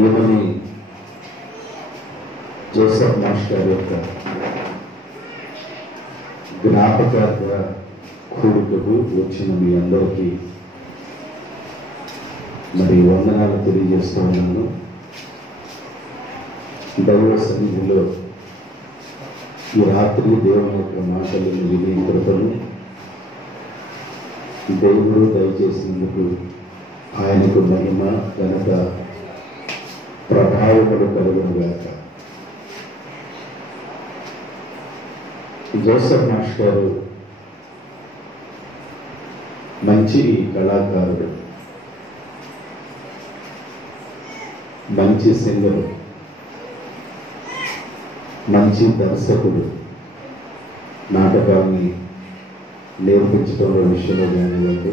ఈమెని Joseph master యొక్క జ్ఞాపకార్థ కూడుకకు వచ్చిన మీ అందరికీ మరి వందనాలు తెలియజేస్తూ ఉన్నాను. దైవ సన్నిధిలో ఈ రాత్రి దేవుని యొక్క మాటలను విని కృపను దేవుడు దయచేసినందుకు ఆయనకు మహిమ ఘనత ప్రభావములు కలుగునుగాక. జోసెఫ్ మాస్టర్ మంచి కళాకారుడు, మంచి సింగరు, మంచి దర్శకుడు. నాటకాన్ని నేర్పించడం విషయంలో కానివ్వండి,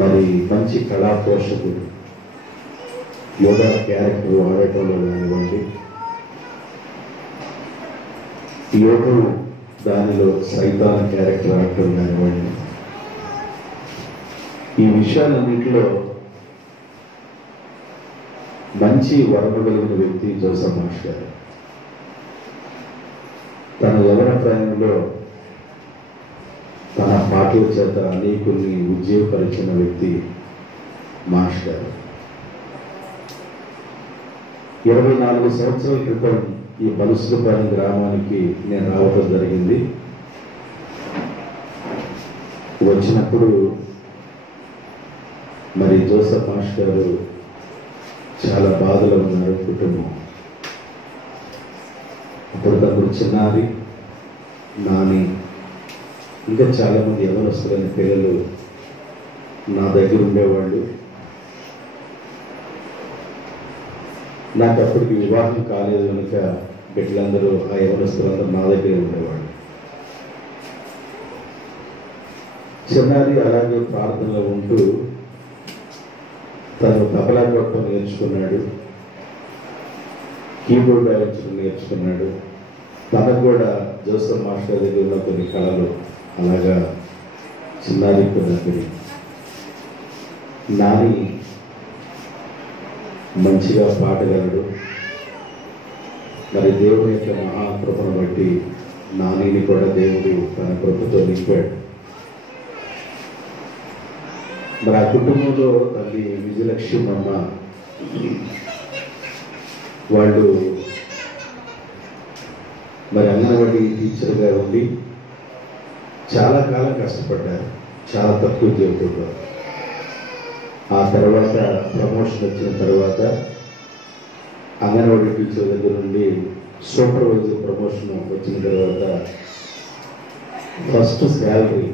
మరి మంచి కళా పోషకుడు, యోగా క్యారెక్టర్ ఆడటంలో కానివ్వండి, యోగం దానిలో సైతాన్ క్యారెక్టర్ ఆడటం కానివ్వండి, ఈ విషయాలన్నింటిలో మంచి వరమ కలిగిన వ్యక్తి జోసెఫ్ మాస్టర్. తన యవన ప్రాయంలో తన పాటల చేత అనేకుల్ని ఉజ్జీవపరిచిన వ్యక్తి మాస్టర్. 24 సంవత్సరాల క్రితం ఈ బలుసులపాలెం గ్రామానికి నేను రావడం జరిగింది. వచ్చినప్పుడు మరి జోసెఫ్ మాస్టర్ చాలా బాధలో ఉన్నారు కుటుంబం. అప్పుడు తప్పుడు చిన్నారి, నాని, ఇంకా చాలామంది యవనస్తులైన పిల్లలు నా దగ్గర ఉండేవాళ్ళు. నాకు అప్పటికి వివాహం కాలేదు కనుక బిడ్డలందరూ, ఆ యవనస్తులందరూ నా దగ్గరే ఉండేవాళ్ళు. చిన్నారి అలాగే ప్రార్థనలో ఉంటూ తను తబలా కొట్టడం నేర్చుకున్నాడు, కీబోర్డ్ వాయించడం నేర్చుకున్నాడు. తనకు కూడా జోసెఫ్ మాస్టర్ దగ్గర ఉన్న కొన్ని కళలు అలాగా చిన్నారి కొన్నది. నాని మంచిగా పాడగలడు. మరి దేవుని యొక్క మహాకృపను బట్టి నానిని కూడా దేవుడు తన కృపతో నింపాడు. మరి ఆ కుటుంబంలో తల్లి విజయలక్ష్మమ్మ వాళ్ళు మరి అంగన్వాడీ టీచర్గా ఉండి చాలా కాలం కష్టపడ్డారు, చాలా తక్కువ జీవితంలో. ఆ తర్వాత ప్రమోషన్ వచ్చిన తర్వాత అంగన్వాడీ టీచర్ దగ్గర నుండి సూపర్వైజర్ ప్రమోషన్ వచ్చిన తర్వాత ఫస్ట్ శాలరీ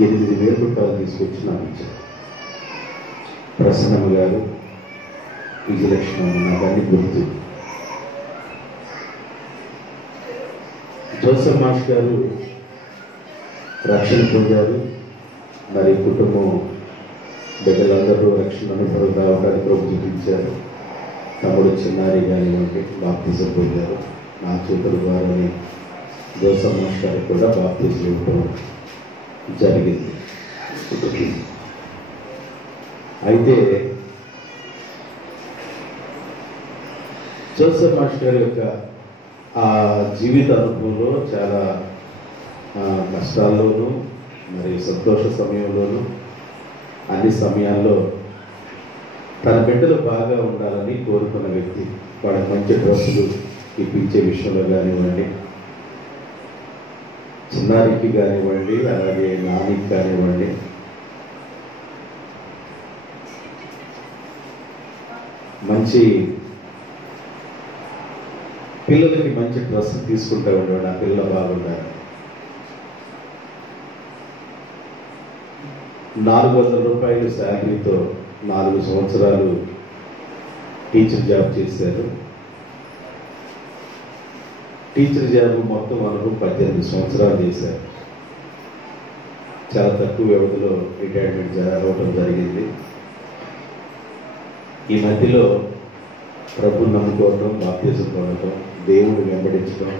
8,000 రూపాయలు తీసుకొచ్చి నాకు ఇచ్చారు. ప్రసన్నమ్మ గారు, విజయలక్ష్మమ్మ, నాకు అన్ని గుర్తు. జోసెఫ్ మాస్టర్ గారు రక్షణ పొందారు. మరి కుటుంబం బిడ్డలందరూ రక్షణ అనుభవం రావడానికి ప్రభు చూపించారు. తమ్ముడు చిన్నారి కానివ్వండి బాప్తిజం పొందారు. నా చేతుల ద్వారానే జోసెఫ్ మాస్టర్ కూడా బాప్తిజం ఇవ్వడం జరిగింది. అయితే జోసెఫ్ మాస్టర్ యొక్క ఆ జీవిత అనుభవంలో చాలా కష్టాల్లోనూ మరి సంతోష సమయంలోనూ అన్ని సమయాల్లో తన బిడ్డలు బాగా ఉండాలని కోరుకున్న వ్యక్తి. వాళ్ళకి మంచి డ్రెస్సులు ఇప్పించే విషయంలో కానివ్వండి, చిన్నారికి కానివ్వండి, అలాగే నానికి కానివ్వండి, మంచి పిల్లలకి మంచి డ్రెస్ తీసుకుంటూ ఉండేవాడు. ఆ పిల్లలు బాగుండాలి. 400 రూపాయలు శాలరీతో 4 సంవత్సరాలు టీచర్ జాబ్ చేశారు. టీచర్ జాబ్ మొత్తం వరకు 18 సంవత్సరాలు చేశారు. చాలా తక్కువ వ్యవధిలో రిటైర్మెంట్ అవ్వటం జరిగింది. ఈ మధ్యలో ప్రభుని నమ్ముకోవడం, బాప్తిజం పొందడం, దేవుని వెంబడించడం,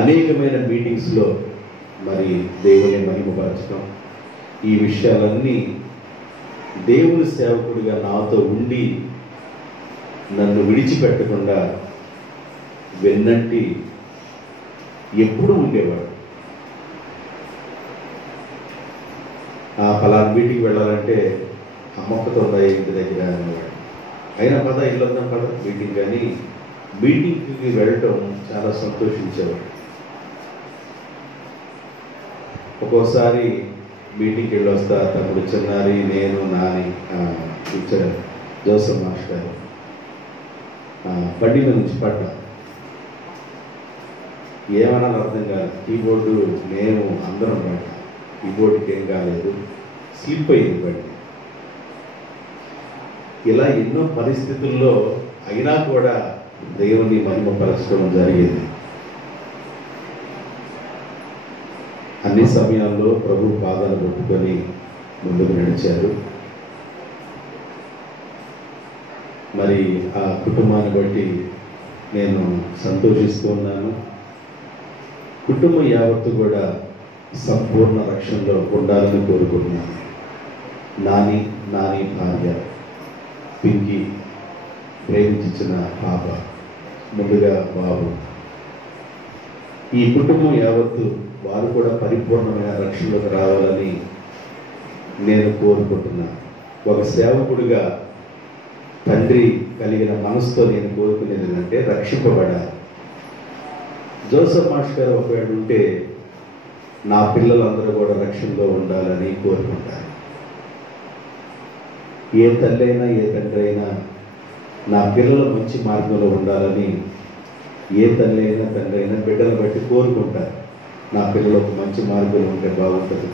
అనేకమైన మీటింగ్స్లో మరి దేవుని మహిమపరచడం, ఈ విషయాలన్నీ దేవుని సేవకుడిగా నాతో ఉండి నన్ను విడిచిపెట్టకుండా వెన్నంటి ఎప్పుడు ఉండేవాడు. ఆ ఫలానా మీటింగ్కి వెళ్ళాలంటే అమ్మక్కతో ఇంటి దగ్గర అనేవాడు. అయినా పద ఇల్లందరం పద మీటింగ్, కానీ మీటింగ్కి వెళ్ళటం చాలా సంతోషించేవాడు. ఒక్కోసారి మీటింగ్కి వెళ్ళి వస్తా తమ్ముడు చిన్నారి, నేను, నాని, టీచర్ జోసఫ్ మాస్టర్ బండి మీద నుంచి పడ్డా. ఏమన్నా అర్థం కాదు. కీబోర్డు నేను అందరం పడ్డా. కీబోర్డుకి ఏం కాలేదు, స్లిప్ అయింది బండి. ఇలా ఎన్నో పరిస్థితుల్లో అయినా కూడా దేవుని మహిమపరచడం జరిగేది. అన్ని సమయాల్లో ప్రభు పాదాలు పట్టుకొని ముందుకు నడిచారు. మరి ఆ కుటుంబాన్ని బట్టి నేను సంతోషిస్తూ ఉన్నాను. కుటుంబం యావత్తు కూడా సంపూర్ణ రక్షణలో ఉండాలని కోరుకుంటున్నాను. నాని భార్య పింకి, ప్రేమించిన పాప, ముందుగా బాబు, ఈ కుటుంబం యావత్తు వారు కూడా పరిపూర్ణమైన రక్షణలోకి రావాలని నేను కోరుకుంటున్నాను. ఒక సేవకుడిగా తండ్రి కలిగిన మనసుతో నేను కోరుకునేది ఏంటంటే రక్షింపబడాలి. జోసఫ్ మాస్టర్ ఒకవేళ ఉంటే నా పిల్లలందరూ కూడా రక్షణలో ఉండాలని కోరుకుంటాను. ఏ తల్లి అయినా ఏ తండ్రి అయినా నా పిల్లలు మంచి మార్గంలో ఉండాలని ఏ తల్లి అయినా తండ్రి అయినా బిడ్డలు బట్టి కోరుకుంటారు. నా పిల్లలు ఒక మంచి మార్గంలో ఉంటే బాగుంటుంది.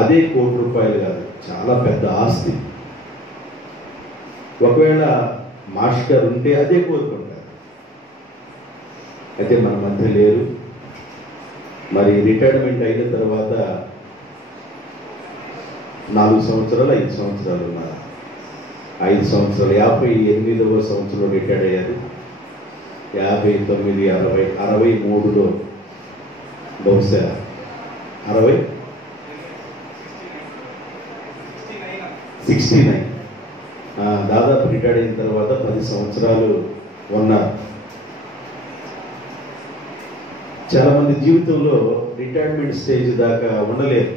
అదే ₹1,00,00,000 కాదు, చాలా పెద్ద ఆస్తి. ఒకవేళ మాస్టర్ ఉంటే అదే కోరుకుంటారు. అయితే మన మధ్య లేరు. మరి రిటైర్మెంట్ అయిన తర్వాత 4 సంవత్సరాలు 5 సంవత్సరాలు ఉన్నారు. 5 సంవత్సరాలు 58వ సంవత్సరంలో రిటైర్డ్ అయ్యారు. 59, 60, 63లో బహుశా 69 దాదాపు రిటైర్డ్ అయిన తర్వాత 10 సంవత్సరాలు ఉన్నారు. చాలా మంది జీవితంలో రిటైర్మెంట్ స్టేజ్ దాకా ఉండలేరు.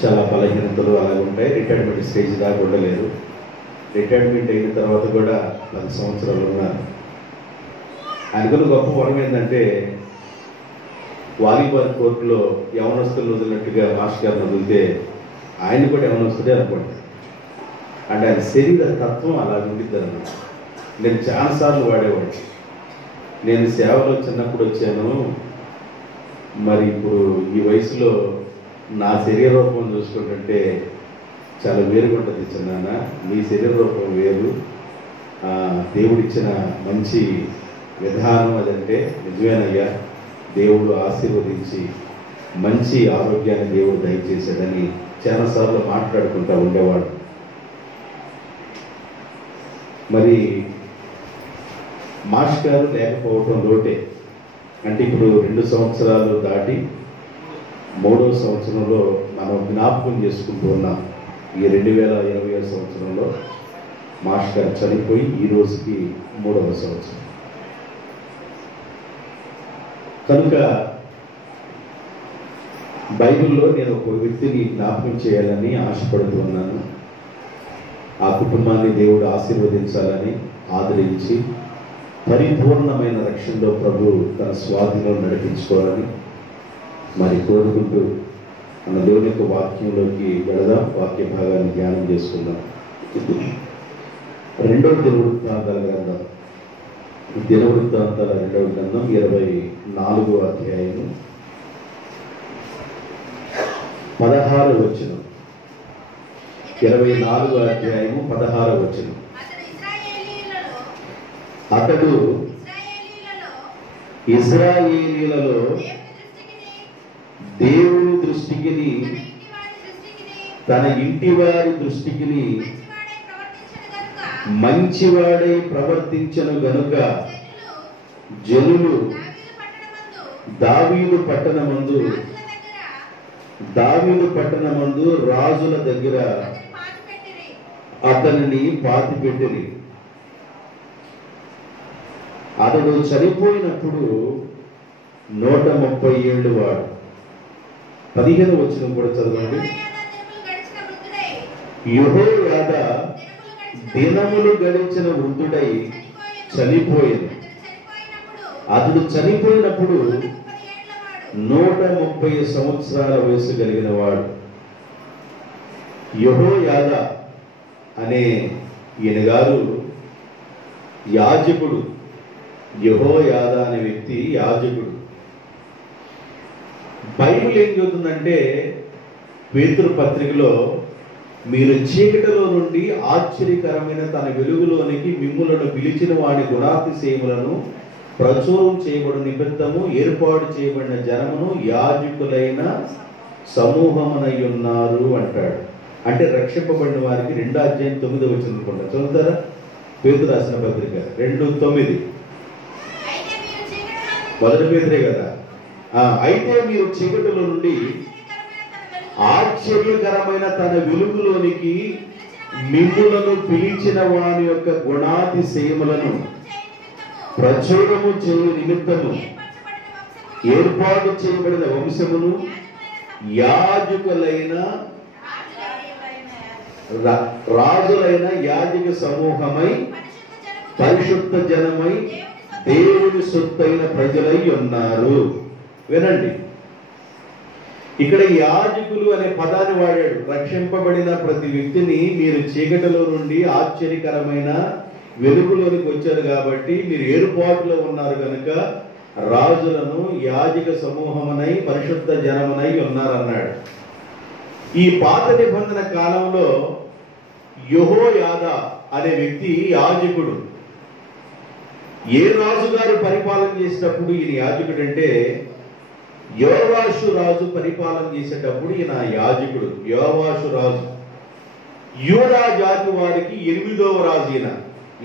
చాలా బలహీనతలు అలాగే ఉంటాయి. రిటైర్మెంట్ స్టేజ్ దాకా ఉండలేరు. రిటైర్మెంట్ అయిన తర్వాత కూడా 10 సంవత్సరాలు ఉన్నారు. ఆయనకున్న గొప్ప వరం ఏంటంటే వాలీబాల్ కోర్టులో యవనస్తులు వదిలినట్టుగా మాస్టర్ గారిని వదిలితే ఆయన కూడా యవనస్తుడే అనుకుంటారు. అంటే ఆయన శరీర తత్వం అలా ఉండిద్ది అన్నమాట. నేను చాలాసార్లు వాడేవాడు. నేను సేవలో చిన్నప్పుడు వచ్చాను. మరి ఇప్పుడు ఈ వయసులో నా శరీర రూపం చూసుకుంటుంటే చాలా వేరుగా ఉంటుంది. చిన్నాన్న, నీ శరీర రూపం వేరు. దేవుడిచ్చిన మంచి విధానం అదంటే నిజమేనయ్యా. దేవుడు ఆశీర్వదించి మంచి ఆరోగ్యాన్ని దేవుడు దయచేశాడని చాలాసార్లు మాట్లాడుకుంటూ ఉండేవాడు. మరి మాస్టర్ లేకపోవటం లోటే. అంటే ఇప్పుడు 2 సంవత్సరాలు దాటి 3వ సంవత్సరంలో మనం జ్ఞాపకం చేసుకుంటూ ఉన్నాం. ఈ 2020వ సంవత్సరంలో మాస్టర్ చనిపోయి ఈ రోజుకి 3వ సంవత్సరం. కనుక బైబిల్లో నేను ఒక వ్యక్తిని జ్ఞాపకం చేయాలని ఆశపడుతూ ఉన్నాను. ఆ కుటుంబాన్ని దేవుడు ఆశీర్వదించాలని, ఆదరించి పరిపూర్ణమైన రక్షణలో ప్రభు తన స్వాధీనంలో నడిపించుకోవాలని మరి కోరుకుంటూ మన దేవుని యొక్క వాక్యంలోకి వెళదాం. వాక్య భాగాన్ని ధ్యానం చేసుకుందాం. 2వ దినవృత్తాంతాల గ్రంథం 2వ గ్రంథం 24వ అధ్యాయము 16వ వచనం. 24వ అధ్యాయము 16వ వచనం. అతడు ఇశ్రాయేలీయులలో దేవుని దృష్టికి తన ఇంటి వారి దృష్టికి మంచివాడై ప్రవర్తించను గనుక జనులు దావీదు పట్టణమందు దావీదు పట్టణమందు రాజుల దగ్గర అతనిని పాతిపెట్టిరి. అతడు చనిపోయినప్పుడు 130 ఏళ్ళు వాడు. 15 వచనం కూడా చదవండి. యెహోయాదా దినములు గడిచిన వృద్ధుడై చనిపోయింది. అతడు చనిపోయినప్పుడు 130 సంవత్సరాల వయసు కలిగిన వాడు. యెహోయాదా అనే ఈయన గారు యాజకుడు. యెహోయాదా అనే వ్యక్తి యాజకుడు. బైబిల్ ఏం చెబుతుందంటే పేతురు పత్రికలో, మీరు చీకటిలో నుండి ఆశ్చర్యకరమైన తన వెలుగులోనికి మిమ్ములను పిలిచిన వాడి గుణాతిశయములను ప్రచురం చేయబడిన నిమిత్తము ఏర్పాటు చేయబడిన జనమును యాజకులైన సమూహమునై ఉన్నారు అంటాడు. అంటే రక్షింపబడిన వారికి 2 అధ్యాయం 9 వచనం అనుకుంటా. చదువుతారా? పేతురు రాసిన పత్రిక 2:9. మొదటి పేతురే కదా. అయితే మీరు చీకటిలో నుండి ఆశ్చర్యకరమైన తన వెలుగులోనికి మిమ్ములను పిలిచిన వాని యొక్క గుణాతిశయములను ప్రచురము చేయు నిమిత్తము ఏర్పాటు చేయబడిన వంశమును యాజకులైన రాజులైన యాజక సమూహమై పరిశుద్ధ జనమై దేవుని సొత్తైన ప్రజలై ఉన్నారు. వినండి, ఇక్కడ యాజకులు అనే పదాన్ని వాడాడు. రక్షింపబడిన ప్రతి వ్యక్తిని మీరు చీకటిలో నుండి ఆశ్చర్యకరమైన వెలుగులోనికి వచ్చారు కాబట్టి మీరు ఏర్పాటులో ఉన్నారు కనుక రాజులను యాజక సమూహమునై పరిశుద్ధ జనమునై ఉన్నారన్నాడు. ఈ పాత నిబంధన కాలంలో యెహోయాదా అనే వ్యక్తి యాజకుడు. ఏ రాజుగారు పరిపాలన చేసేటప్పుడు ఈయన యాజకుడు అంటే, యోవాషు రాజు పరిపాలన చేసేటప్పుడు ఈయన యాజకుడు. యోవాషు రాజు యూదా జాతి వారికి 8వ రాజు. ఈయన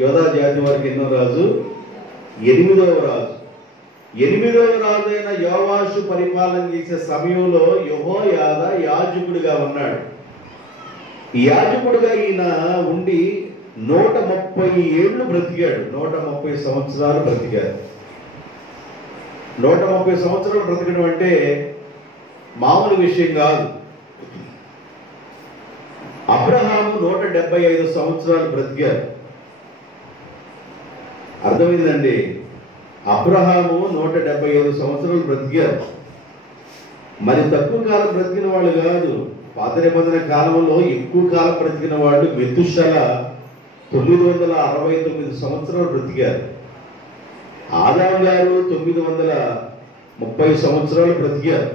యూదా జాతి వారికి ఎన్నో రాజు? 8వ రాజు. 8వ రాజు అయిన యోవాషు పరిపాలన చేసే సమయంలో యెహోయాదా యాజకుడిగా ఉన్నాడు. యాజకుడిగా ఈయన ఉండి 130 ఏళ్ళు బ్రతికాడు. 130 సంవత్సరాలు బ్రతికాడు. 130 సంవత్సరాలు బ్రతకడం అంటే మామూలు విషయం కాదు. అబ్రహాము 175 సంవత్సరాలు బ్రతికారు. అర్థమైందండి? అబ్రహాము 175 సంవత్సరాలు బ్రతికారు. మరి తక్కువ కాలం బ్రతికిన వాళ్ళు కాదు. పాత నిబంధన కాలంలో ఎక్కువ కాలం బ్రతికిన వాళ్ళు మెతుషల 969 సంవత్సరాలు బ్రతికారు. ఆదాము గారు 930 సంవత్సరాలు బ్రతికారు.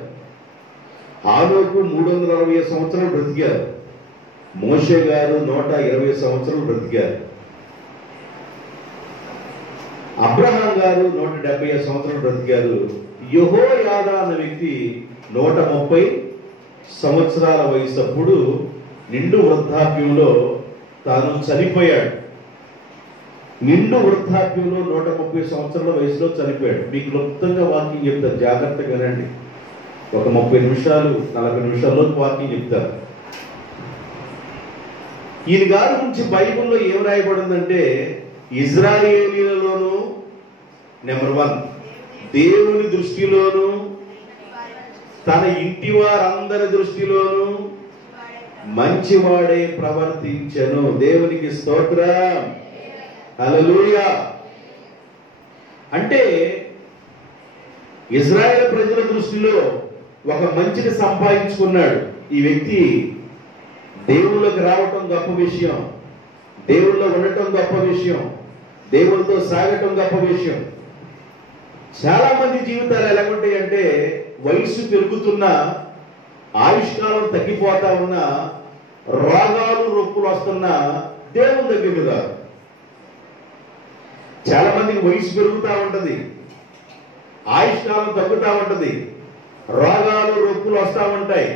హానోకు 360 సంవత్సరాలు బ్రతికారు. మోషే గారు 120 సంవత్సరాలు బ్రతికారు. అబ్రహాం గారు 170 సంవత్సరాలు బ్రతికారు. యెహోయాదా అన్న వ్యక్తి 130 సంవత్సరాల వయసు అప్పుడు నిండు వృద్ధాప్యంలో తాను చనిపోయాడు. నిండు వృద్ధాప్యంలో 130 సంవత్సరాల వయసులో చనిపోయాడు. మీకు క్లుప్తంగా వాక్యం చెప్తారు, జాగ్రత్తగా వినండి. ఒక 30 నిమిషాలు 40 నిమిషాల్లో వాక్యం చెప్తారు. ఈయన గారి గురించి బైబిల్లో ఏం రాయబడిందంటే, ఇజ్రాయేలీలలోను నెంబర్ 1, దేవుని దృష్టిలోను తన ఇంటి వారందరి దృష్టిలోను మంచివాడే ప్రవర్తించెను. దేవునికి స్తోత్రం, హల్లెలూయా. అంటే ఇజ్రాయేల్ ప్రజల దృష్టిలో ఒక మంచిని సంపాదించుకున్నాడు ఈ వ్యక్తి. దేవుళ్ళకి రావటం గొప్ప విషయం, దేవుళ్ళో ఉండటం గొప్ప విషయం, దేవుళ్ళతో సాగటం గొప్ప విషయం. చాలా మంది జీవితాలు ఎలాగుంటాయి అంటే, వయసు పెరుగుతున్నా, ఆయుష్కాలం తగ్గిపోతా ఉన్నా, రోగాలు రొప్పులు వస్తున్నా దేవుని దగ్గరికి రాదు. చాలా మందికి వయసు పెరుగుతూ ఉంటది, ఆయుష్కాలం తగ్గుతూ ఉంటది, రోగాలు రొప్పులు వస్తూ ఉంటాయి.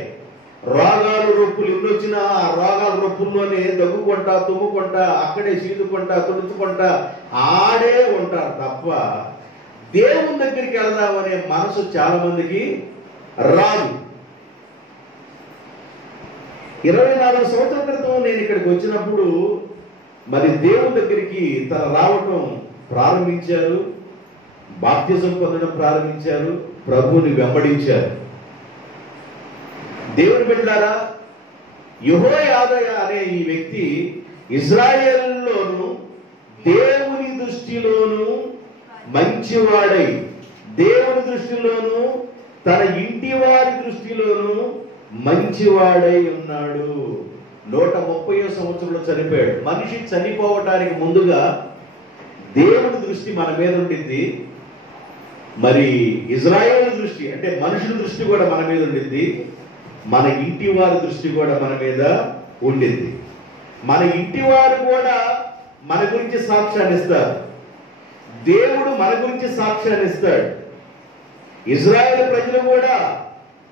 రోగాలు రొప్పులు ఎన్ని వచ్చినా ఆ రోగాల రొప్పుల్లోనే దగ్గుకుంటా తుమ్ముకుంటా అక్కడే సీదుకుంటా తుడుచుకుంటా ఆడే ఉంటారు తప్ప దేవుని దగ్గరికి వెళదామనే మనసు చాలా మందికి రాదు. 24 సంవత్సరాల క్రితం నేను ఇక్కడికి వచ్చినప్పుడు మరి దేవుని దగ్గరికి తన రావటం ప్రారంభించారు, బాప్తిజం పొందడం ప్రారంభించారు, ప్రభువుని వెంబడించారు. దేవుని బిడ్డలారా, యెహోయాదా అనే ఈ వ్యక్తి ఇజ్రాయేలులోను దేవుని దృష్టిలోను మంచివాడై, దేవుని దృష్టిలోను తన ఇంటి వారి దృష్టిలోను మంచివాడై ఉన్నాడు. 130వ సంవత్సరంలో చనిపోయాడు. మనిషి చనిపోవటానికి ముందుగా దేవుని దృష్టి మన మీద ఉండింది, మరి ఇజ్రాయేలు దృష్టి అంటే మనుషుల దృష్టి కూడా మన మీద ఉండింది, మన ఇంటి వారి దృష్టి కూడా మన మీద ఉండింది. మన ఇంటి వారు కూడా మన గురించి సాక్ష్యాన్ని ఇస్తారు, దేవుడు మన గురించి సాక్ష్యాన్ని ఇస్తాడు. ఇజ్రాయేల్ ప్రజలు కూడా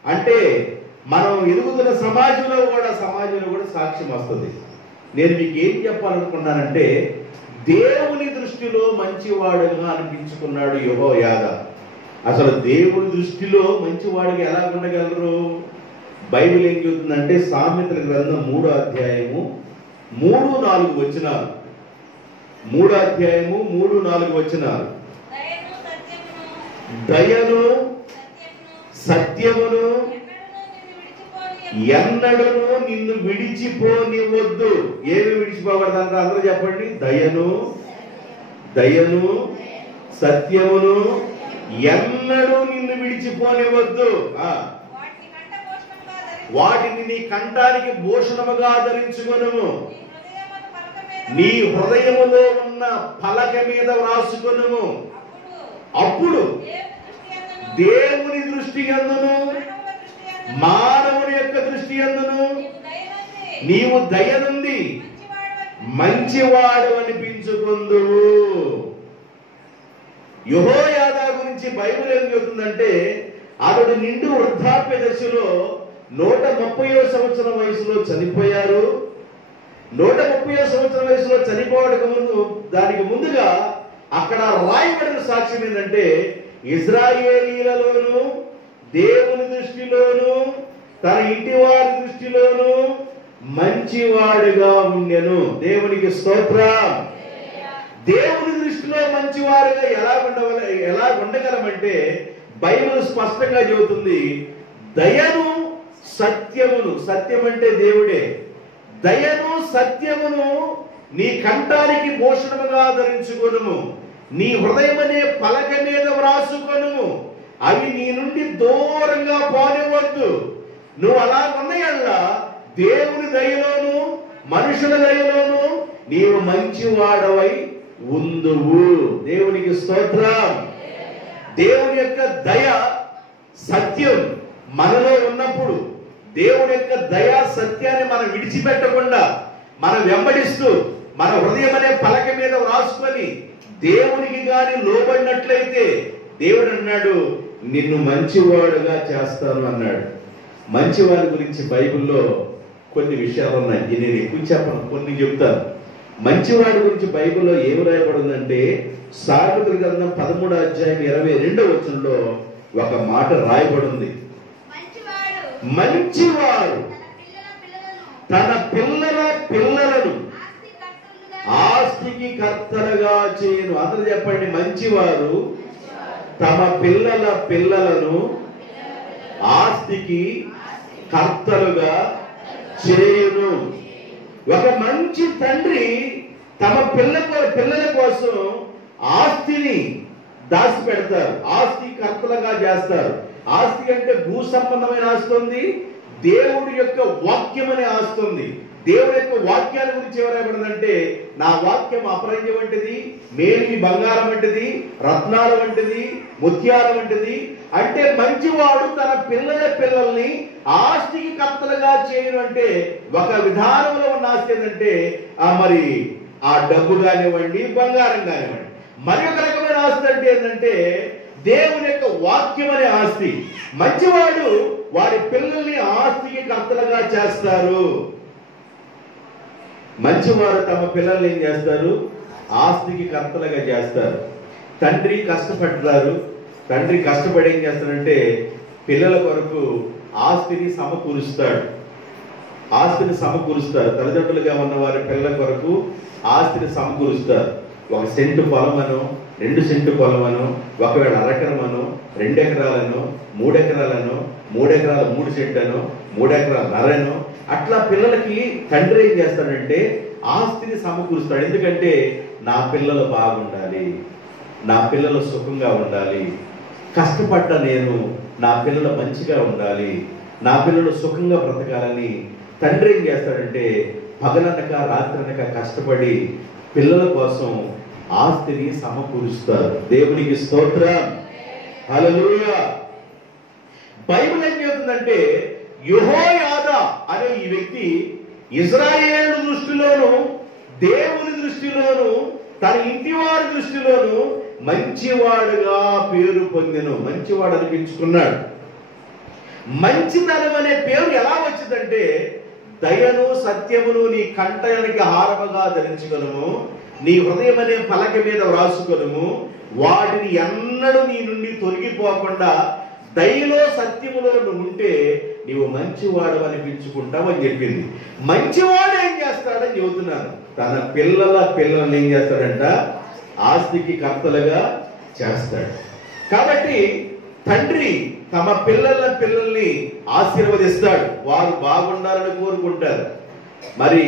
అంటే మనం ఎదుగుతున్న సమాజంలో కూడా సాక్ష్యం వస్తుంది. నేను మీకు ఏం చెప్పాలనుకున్నానంటే, దేవుని దృష్టిలో మంచివాడుగా అనిపించుకున్నాడు యెహోయాదా. అసలు దేవుని దృష్టిలో మంచివాడిగా ఎలా ఉండగలరు? బైబిల్ ఏం చెబుతుందంటే, సామెతల గ్రంథం 3వ అధ్యాయము 3-4 వచనాలు. 3వ అధ్యాయము 3-4 వచనాలు. దయను సత్యమును ఎన్నడను నిన్ను విడిచిపోనివద్దు. ఏమి విడిచిపోకూడదంట? అందరూ చెప్పండి. దయను సత్యమును ఎన్నడూ నిన్ను విడిచిపోనివద్దు. వాటిని నీ కంఠానికి భూషణముగా ధరించుకొనుము, నీ హృదయములో ఉన్న పలక మీద వ్రాసుకొనుము. అప్పుడు దేవుని దృష్టి యందును మానవుని యొక్క దృష్టి యందును నీవు దయ నుండి మంచివాడు అనిపించుకొందువు. యెహోయాదా గురించి బైబిల్ ఏం చెబుతుందంటే, అతడు నిండు వృద్ధాప్య దశలో 130వ సంవత్సరం వయసులో చనిపోయారు. 130వ సంవత్సరం వయసులో చనిపోవడానికి ముందు, దానికి ముందుగా అక్కడ రాయబడిన సాక్ష్యం ఏంటంటే, ఇజ్రాయేలీలలోను దేవుని దృష్టిలోను తన ఇంటి వారి దృష్టిలోను మంచివాడుగా ఉండెను. దేవునికి స్తోత్రం. దేవుని దృష్టిలో మంచివారుగా ఎలా ఉండగలమంటే, బైబిల్ స్పష్టంగా చెబుతుంది, దయను సత్యమును, సత్యం అంటే దేవుడే, దయను సత్యమును నీ కంఠానికి భూషణముగా ధరించుకొనుము, నీ హృదయం అనే పలక మీద వ్రాసుకొనుము, అవి నీ నుండి దూరంగా పోనివద్దు. నువ్వు అలా ఉన్నయల్లా దేవుని దయలోను మనుషుల దయలోను నీవు మంచివాడవై ఉందువు. దేవునికి స్తోత్రం. దేవుని యొక్క దయ సత్యం మనలో ఉన్నప్పుడు, దేవుని యొక్క దయ సత్యాన్ని మనం విడిచిపెట్టకుండా మనం వెంబడిస్తూ మన హృదయం అనే పలక మీద వ్రాసుకొని దేవునికి గాని లోబడినట్లయితే, దేవుడు అన్నాడు, నిన్ను మంచివాడుగా చేస్తాను అన్నాడు. మంచివాడి గురించి బైబిల్లో కొన్ని విషయాలు ఉన్నాయి. నేను ఎక్కువ చెప్పను, కొన్ని చెప్తాను. మంచివాడి గురించి బైబిల్లో ఏమి రాయబడిందంటే, సామెతల గ్రంథం 13వ అధ్యాయం 22వ వచనంలో ఒక మాట రాయబడింది. మంచివాడు తన పిల్లల పిల్లలను ఆస్తికి కర్తలుగా చేయను. అందరూ చెప్పండి. మంచివారు తమ పిల్లల పిల్లలను ఆస్తికి కర్తలుగా చేయును. ఒక మంచి తండ్రి తమ పిల్లల కోసం ఆస్తిని దాచి పెడతారు, ఆస్తి కర్తలుగా చేస్తారు. ఆస్తి అంటే భూ సంబంధమైన ఆస్తి ఉంది, దేవుడి యొక్క వాక్యం అనే ఆస్తి ఉంది. దేవుడి యొక్క వాక్యాల గురించి ఎవరైపడిందంటే, నా వాక్యం అపరంజి వంటిది, మేలి బంగారం వంటిది, రత్నాల వంటిది, ముత్యాల వంటిది. అంటే మంచివాడు తన పిల్లల పిల్లల్ని ఆస్తికి కర్తలుగా చేయను. అంటే ఒక విధానంలో ఉన్న ఆస్తి ఏంటంటే, మరి ఆ డబ్బు కానివ్వండి, బంగారం కానివ్వండి. మరి ఒక రకమైన ఆస్తి అంటే ఏంటంటే, దేవుని యొక్క వాక్యం అనే ఆస్తి. మంచివాడు వారి పిల్లల్ని ఆస్తికి కర్తలుగా చేస్తారు. మంచివారు తమ పిల్లల్ని ఏం చేస్తారు? ఆస్తికి కర్తలుగా చేస్తారు. తండ్రి కష్టపడతారు. తండ్రి కష్టపడి ఏం చేస్తాడంటే, పిల్లల కొరకు ఆస్తిని సమకూరుస్తాడు. ఆస్తిని సమకూరుస్తారు. తల్లిదండ్రులుగా ఉన్న వారి పిల్లల కొరకు ఆస్తిని సమకూరుస్తారు. 1 సెంటు పొలమను, 2 సెంటు పొలమను, ఒకవేళ అరెకరమను, 2 ఎకరాలను, 3 ఎకరాలను, 3 ఎకరాల 3 సెంటను, 3 ఎకరాల నరను, అట్లా పిల్లలకి తండ్రి ఏం చేస్తాడంటే ఆస్తిని సమకూరుస్తాడు. ఎందుకంటే నా పిల్లలు బాగుండాలి, నా పిల్లలు సుఖంగా ఉండాలి, కష్టపడ్డ నేను నా పిల్లలు మంచిగా ఉండాలి, నా పిల్లలు సుఖంగా బ్రతకాలని తండ్రి ఏం చేస్తాడంటే పగలనక రాత్రనక కష్టపడి పిల్లల కోసం ఆస్తిని సమకూరుస్తారు. దేవునికి స్తోత్రం, హల్లెలూయా. బైబిల్ ఏం చెబుతుందంటే యెహోయాదా అనే ఈ వ్యక్తి ఇశ్రాయేలు దృష్టిలోను, దేవుని దృష్టిలోను, తన ఇంటి వారి దృష్టిలోను మంచివాడుగా పేరు పొందెను. మంచివాడు అనిపించుకున్నాడు. మంచితనం అనే పేరు ఎలా వచ్చిందంటే దయను సత్యమును నీ కంఠానికి హారముగా ధరించుకొనుము, నీ హృదయం అనే పలక మీద వ్రాసుకొనుము, వాటిని ఎన్నడూ నీ నుండి తొలగిపోకుండా దయలో సత్యములో నువ్వు ఉంటే నీవు మంచివాడు అనిపించుకుంటావు అని చెప్పింది. మంచివాడు ఏం చేస్తాడని చెబుతున్నాను. తన పిల్లల్ని ఏం చేస్తాడంట ఆస్తికి కర్తలుగా చేస్తాడు. కాబట్టి తండ్రి తమ పిల్లల్ని ఆశీర్వదిస్తాడు. వారు బాగుండాలని కోరుకుంటారు. మరి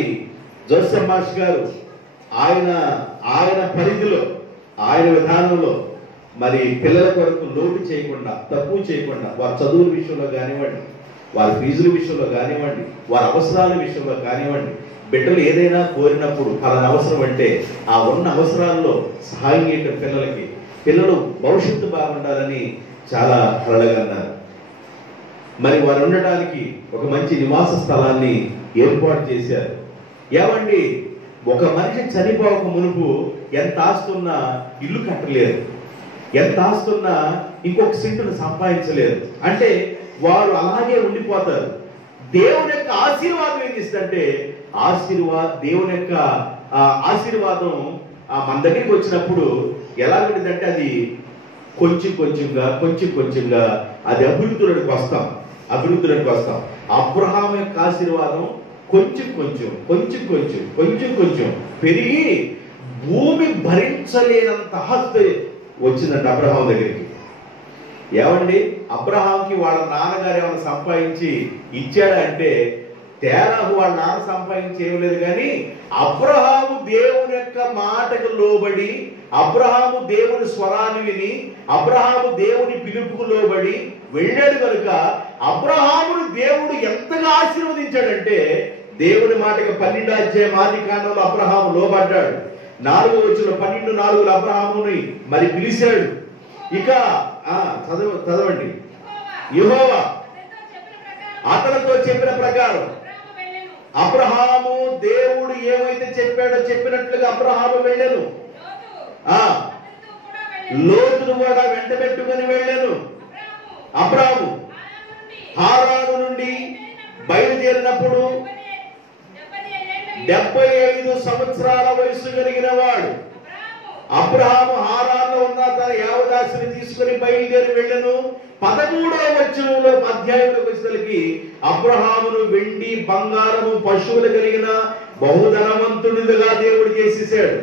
జోసెఫ్ మాస్టర్ గారు ఆయన పరిధిలో, ఆయన విధానంలో మరి పిల్లల కొరకు లోటు చేయకుండా, తక్కువ చేయకుండా, వారి చదువుల విషయంలో కానివ్వండి, వారి ఫీజుల విషయంలో కానివ్వండి, వారి అవసరాల విషయంలో కానివ్వండి, బిడ్డలు ఏదైనా కోరినప్పుడు ఫలానా అవసరం అంటే ఆ ఉన్న అవసరాల్లో సహాయం చేయటం పిల్లలు భవిష్యత్తు బాగుండాలని చాలా కలగన్నారు. మరి వారు ఉండటానికి ఒక మంచి నివాస స్థలాన్ని ఏర్పాటు చేశారు. ఏమండి, ఒక మనిషి చనిపోక మునుపు ఎంత ఆస్తున్నా ఇల్లు కట్టలేరు, ఎంత ఆస్తున్నా ఇంకొక సెంటును సంపాదించలేరు. అంటే వారు అలాగే ఉండిపోతారు. దేవుని యొక్క ఆశీర్వాదం ఏం చేస్తుందంటే దేవుని యొక్క ఆశీర్వాదం మన దగ్గరికి వచ్చినప్పుడు ఎలా ఉంటుందంటే అది కొంచెం కొంచెంగా అది అభివృద్ధిలోకి వస్తాం. అబ్రహాము యొక్క ఆశీర్వాదం కొంచెం పెరిగి భూమి భరించలేనంత ఆస్తి వచ్చిందంట అబ్రహాం దగ్గరికి. ఏమండి, అబ్రహాంకి వాళ్ళ నాన్నగారు ఏమైనా సంపాదించి ఇచ్చాడా అంటే తేరాకు వాళ్ళ నాన్న సంపాదించి ఏం లేదు. కానీ అబ్రహాము దేవుని యొక్క మాటకు లోబడి, అబ్రహాము దేవుని స్వరాన్ని విని, అబ్రహాము దేవుని పిలుపుకు లోబడి వెళ్ళాడు కనుక అబ్రహామును దేవుడు ఎంతగా ఆశీర్వదించాడంటే దేవుని మాటకు 12వ అధ్యాయం ఆదికాండంలో అబ్రహాము లోబడ్డాడు. 4వ వచనంలో 12:4 అబ్రహాముని మరి పిలిచాడు. ఇక చదవండి. యెహోవా అతనితో చెప్పిన ప్రకారం అబ్రహాము దేవుడు ఏమైతే చెప్పాడో చెప్పినట్లుగా అబ్రహాము వెళ్ళాను. లోతును కూడా వెంట పెట్టుకుని వెళ్ళాను. అబ్రహాము హారాను నుండి బయలుదేరినప్పుడు 75 సంవత్సరాల వయసు కలిగిన వాడు. అబ్రహాము హారాన్లో ఉన్న తన యావదాసిని తీసుకుని బయలుదేరి వెళ్ళను. 13వ అధ్యాయంలోకి వచ్చేసరికి అబ్రహామును వెండి బంగారము పశువులు కలిగిన బహుధనవంతుడిగా దేవుడు చేసేసాడు.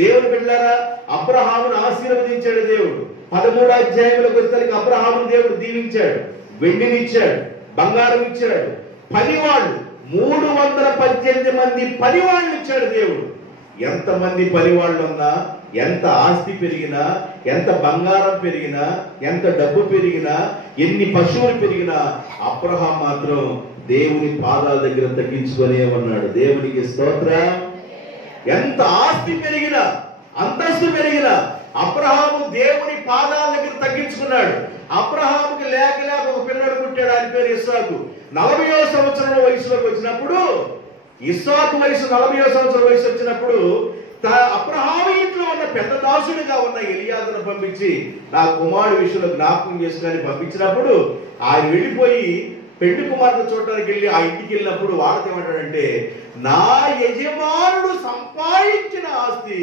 దేవుడు బిడ్డలారా, అబ్రహామును ఆశీర్వదించాడు దేవుడు. 13వ అధ్యాయంలోకి వచ్చేసరికి అబ్రహామును దేవుడు దీవించాడు. వెండిని ఇచ్చాడు, బంగారం ఇచ్చాడు. 10 వాళ్ళు 318 మంది 10 వాళ్ళని ఇచ్చాడు దేవుడు. ఎంతమంది 10 వాళ్ళు ఉన్నా, ఎంత ఆస్తి పెరిగినా, ఎంత బంగారం పెరిగినా, ఎంత డబ్బు పెరిగినా, ఎన్ని పశువులు పెరిగినా అబ్రహాం మాత్రం దేవుని పాదాల దగ్గర తగ్గించుకునే ఉన్నాడు. దేవునికి స్తోత్రం. ఎంత ఆస్తి పెరిగినా, అంతస్తు పెరిగినా అబ్రహాము దేవుని పాదాల దగ్గర తగ్గించుకున్నాడు. అబ్రహాముకి లేక ఒక పిల్లడు పుట్టాడు. ఆయన పేరు ఇస్సాకు. 40వ సంవత్సరం వయసులోకి వచ్చినప్పుడు, ఇస్సాకు వయసు 40వ సంవత్సరం వయసు వచ్చినప్పుడు అబ్రహాము ఇంట్లో ఉన్న పెద్ద దాసుడిగా ఉన్న ఎలియాజరును పంపించి నా కుమారుడి విషయంలో జ్ఞాపకం చేసుకుని పంపించినప్పుడు ఆయన వెళ్ళిపోయి పెళ్లి కుమార్తె చూడటానికి వెళ్ళి ఆ ఇంటికి వెళ్ళినప్పుడు వాళ్ళతో ఏమంటాడంటే, నా యజమానుడు సంపాదించిన ఆస్తి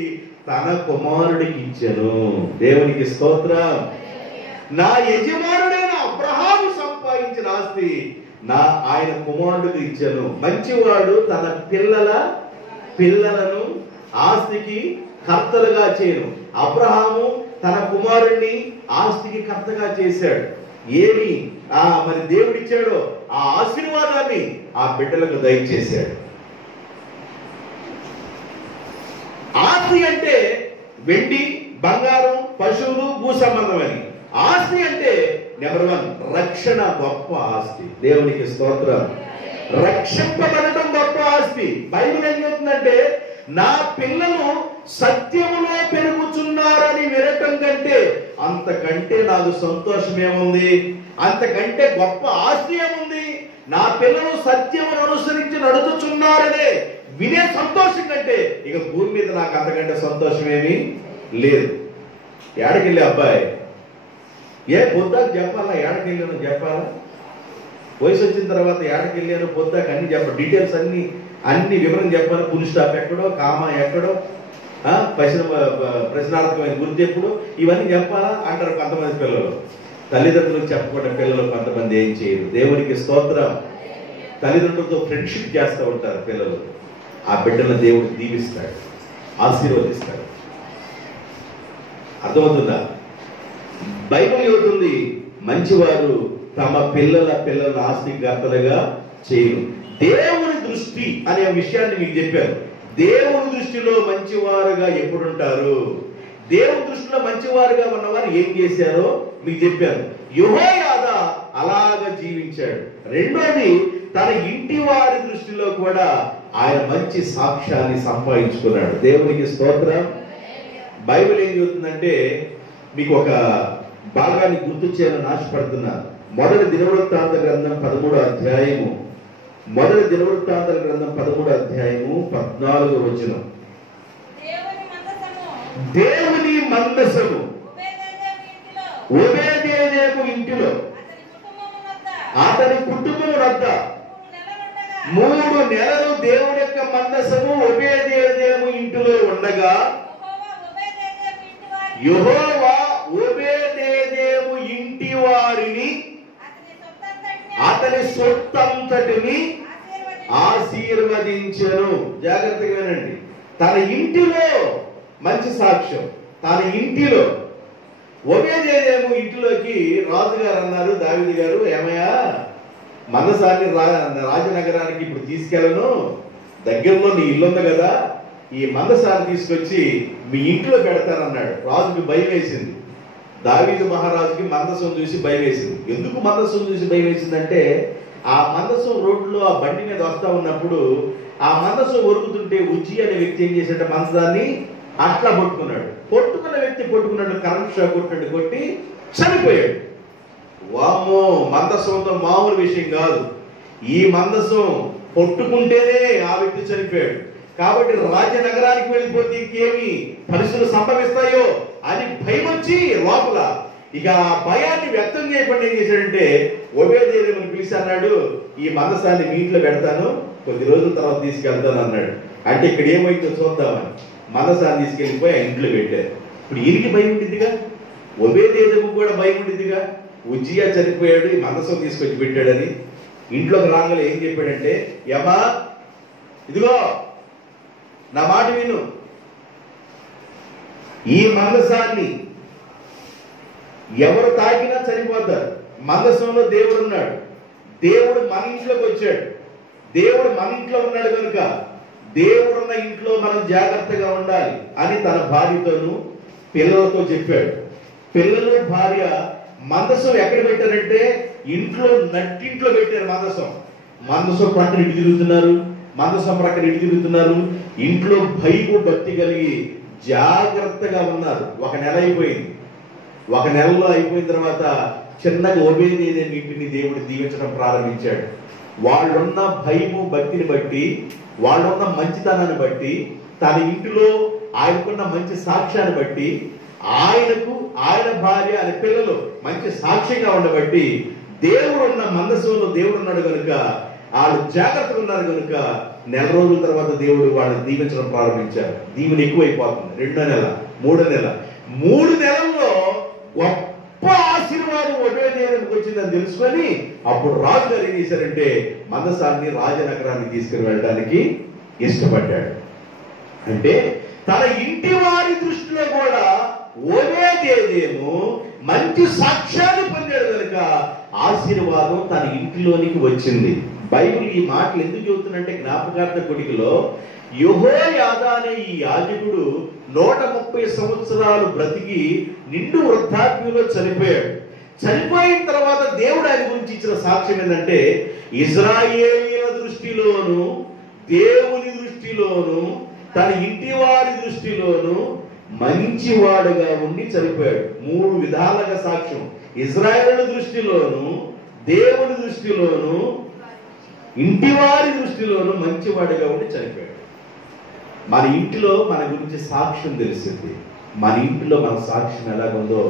తన కుమారుడికి ఇచ్చాను. దేవునికి స్తోత్రం. నా యజమానుడైన అబ్రహాము సంపాదించిన ఆస్తి ఆయన కుమారుడికి ఇచ్చాను. మంచివాడు తన పిల్లలను ఆస్తికి కర్తలుగా చేయను. అబ్రహాము తన కుమారుణ్ణి ఆస్తికి కర్తగా చేశాడు. ఏమి మరి దేవుడిచ్చాడో ఆ ఆశీర్వాదాన్ని ఆ బిడ్డలకు దయచేశాడు. ఆస్తి అంటే వెండి, బంగారం, పశువులు, భూ సంబంధమని. ఆస్తి అంటే నెంబర్ 1 రక్షణ, గొప్ప ఆస్తి. దేవునికి స్తోత్రం. రక్షింపబడటం గొప్ప ఆస్తి. బైబిల్ ఏం చెప్తుందంటే, నా పిల్లలు సత్యములో పెరుగుచున్నారని వినటం కంటే అంతకంటే నాకు సంతోషం ఏముంది? అంతకంటే గొప్ప ఆస్తి ఏముంది? నా పిల్లలు సత్యమును అనుసరించి నడుచుచున్నారనే వినే సంతోషం కంటే ఇక భూమి మీద నాకు అంతకంటే సంతోషం ఏమీ లేదు. ఏడకెళ్ళి అబ్బాయి పొద్దాక చెప్పాలా? ఏడకెళ్ళాను చెప్పాలా? వయసు వచ్చిన తర్వాత ఏడకెళ్ళాను పొద్దాక అన్ని చెప్పాలి. డీటెయిల్స్ అన్ని వివరం చెప్పాలి. ఫుల్ స్టాప్ ఎక్కడో, కామా ఎక్కడో, ప్రశ్నార్థకమైన గుర్తు ఎప్పుడు, ఇవన్నీ చెప్పాలా అంటారు కొంతమంది పిల్లలు. తల్లిదండ్రులకు చెప్పకుండా పిల్లలు కొంతమంది ఏం చేయరు. దేవునికి స్తోత్రం. తల్లిదండ్రులతో ఫ్రెండ్షిప్ చేస్తూ ఉంటారు పిల్లలు. ఆ బిడ్డలను దేవుడు దీవిస్తాడు, ఆశీర్వదిస్తాడు. అర్థమవుతుందా? బైబిల్ చెబుతుంది, మంచివారు తమ పిల్లలను ఆస్తికర్తలుగా చేయరు. దేవుని దృష్టి అనే విషయాన్ని మీకు చెప్పారు. దేవుని దృష్టిలో మంచివారుగా ఎప్పుడుంటారు? దేవుని దృష్టిలో మంచివారుగా ఉన్నవారు ఏం చేశారో మీకు చెప్పారు. యెహోయాదా అలాగా జీవించాడు. రెండోది, తన ఇంటి వారి దృష్టిలో కూడా ఆయన మంచి సాక్ష్యాన్ని సంపాదించుకున్నాడు. దేవునికి స్తోత్రం. బైబిల్ ఏం చెబుతుందంటే, మీకు ఒక భాగాన్ని గుర్తు చేయాలని ఆశపడుతున్నాను. మొదటి దినవృత్తాంత గ్రంథం 13వ అధ్యాయము, మొదటి దినవృత్తాంత గ్రంథం 13వ అధ్యాయము 14వ వచనం. దేవుని మందసము ఓబేదేదోము ఇంటిలో అతని కుటుంబం వద్ద 3 నెలలు దేవుని యొక్క మందసము ఓబేదేదోము ఇంటిలో ఉండగా, యెహోవా ఓబేదేదోము ఇంటి వారిని, అతని సొత్తంతటిని ఆశీర్వదించెను. జాగ్రత్తగా వినండి. తన ఇంటిలో మంచి సాక్ష్యం. తన ఇంటిలో ఓబేదేదోము ఇంటిలోకి రాజుగారు అన్నారు, దావీదు గారు, ఏమయ్యా మందసాన్ని రాజనగరానికి ఇప్పుడు తీసుకెళ్ళను, దగ్గరలో నీ ఇల్లు ఉంది కదా, ఈ మందసాన్ని తీసుకొచ్చి మీ ఇంట్లో పెడతానన్నాడు. రాజుకి భయం వేసింది. దావీదు మహారాజుకి మందసం చూసి భయం వేసింది. ఎందుకు మందసం చూసి భయం వేసిందంటే, ఆ మందసం రోడ్లో ఆ బండి మీద వస్తా ఉన్నప్పుడు ఆ మందసం ఒరుగుతుంటే ఉజ్జి అనే వ్యక్తి ఏం చేశాడంటే మందసాన్ని అట్లా పట్టుకున్న వ్యక్తి కరెంట్ షాక్ కొట్టి చనిపోయాడు. వామ్మో, మందసంతో మామూలు విషయం కాదు. ఈ మందసం పట్టుకుంటేనే ఆ వ్యక్తి చనిపోయాడు. కాబట్టి రాజనగరానికి వెళ్ళిపోతే ఇంకేమి పరిస్థితులు సంభవిస్తాయో అని భయం వచ్చి లోపల ఇక ఆ భయాన్ని వ్యక్తం చేయకుండా ఏం చేశాడంటే, ఓబేదేదోముని పిలిచి అన్నాడు, ఈ మందసాన్ని మీ ఇంట్లో పెడతాను, కొద్ది రోజుల తర్వాత తీసుకెళ్తాను అన్నాడు. అంటే ఇక్కడ ఏమైందో చూద్దామని మందసాన్ని తీసుకెళ్ళిపోయి ఆ ఇంట్లో పెట్టారు. ఇప్పుడు ఈయనకి భయం ఉండిద్దిగా, ఓబేదేదోము కూడా భయం ఉండిద్దిగా. ఉజ్జియా చనిపోయాడు, ఈ మందసం తీసుకొచ్చి పెట్టాడని. ఇంట్లోకి రాగానే ఏం చెప్పాడంటే, యమా ఇదిగో నా మాట విను, ఈ మందసాన్ని ఎవరు తాకినా చనిపోతారు. మందసంలో దేవుడు ఉన్నాడు. దేవుడు మన ఇంట్లోకి వచ్చాడు. దేవుడు మన ఇంట్లో ఉన్నాడు కనుక దేవుడున్న ఇంట్లో మనం జాగ్రత్తగా ఉండాలి అని తన భార్యతోనూ పిల్లలతో చెప్పాడు. పిల్లలు భార్య మందసం ఎక్కడ పెట్టారంటే ఇంట్లో, నట్టింట్లో పెట్టారు. మందసం పక్కన ఇటు తిరుగుతున్నారు, మందసం ప్రక్కన ఇటు తిరుగుతున్నారు. ఇంట్లో భయము భక్తి కలిగి జాగ్రత్తగా ఉన్నారు. 1 నెల అయిపోయింది. 1 నెలలో అయిపోయిన తర్వాత చిన్నగా ఓబేదేదోము ఇంటిని దేవుడు దీవించడం ప్రారంభించాడు. వాళ్ళున్న భయము భక్తిని బట్టి, వాళ్ళున్న మంచితనాన్ని బట్టి, తన ఇంటిలో ఆయనకున్న మంచి సాక్ష్యాన్ని బట్టి, ఆయనకు ఆయన భార్య ఆయన పిల్లలు మంచి సాక్ష్యంగా ఉండబట్టి, దేవుడు ఉన్న మందసంలో దేవుడు ఉన్నాడు కనుక వాళ్ళు జాగ్రత్తగా ఉన్నారు కనుక నెల రోజుల తర్వాత దేవుడు వాళ్ళని దీవించడం ప్రారంభించారు. దీవెన ఎక్కువైపోతుంది. 2వ నెల, 3వ నెల, 3 నెలల్లో గొప్ప ఆశీర్వాదం ఓబేదేదోముకి వచ్చిందని తెలుసుకొని అప్పుడు రాజుగారు ఏం చేశారంటే మందసాన్ని రాజనగరానికి తీసుకుని వెళ్ళడానికి ఇష్టపడ్డాడు. అంటే తన ఇంటి వారి దృష్టిలో కూడా ఓబేదేదేమో మంచి సాక్ష్యాన్ని పొందాడు కనుక ఆశీర్వాదం తన ఇంటిలోనికి వచ్చింది. బైబిల్ ఈ మాటలు ఎందుకు చెబుతుందంటే జ్ఞాపకార్థ కొడుకులో యెహోయాదా అనే ఈ యాజకుడు 130 సంవత్సరాలు బ్రతికి నిండు వృద్ధాప్యంలో చనిపోయాడు. చనిపోయిన తర్వాత దేవుడు ఆయన గురించి ఇచ్చిన సాక్ష్యం ఏంటంటే ఇశ్రాయేలీయుల దృష్టిలోను దేవుని దృష్టిలోను తన ఇంటి వారి దృష్టిలోను మంచివాడుగా ఉండి చనిపోయాడు. 3 విధాలుగా సాక్ష్యం. ఇశ్రాయేలు దృష్టిలోను దేవుని దృష్టిలోను ఇంటి వారి దృష్టిలోను మంచివాడుగా ఉండి చనిపోయాడు. మన ఇంటిలో మన గురించి సాక్ష్యం తెలిసింది. మన ఇంటిలో మన సాక్ష్యం ఎలాగుందో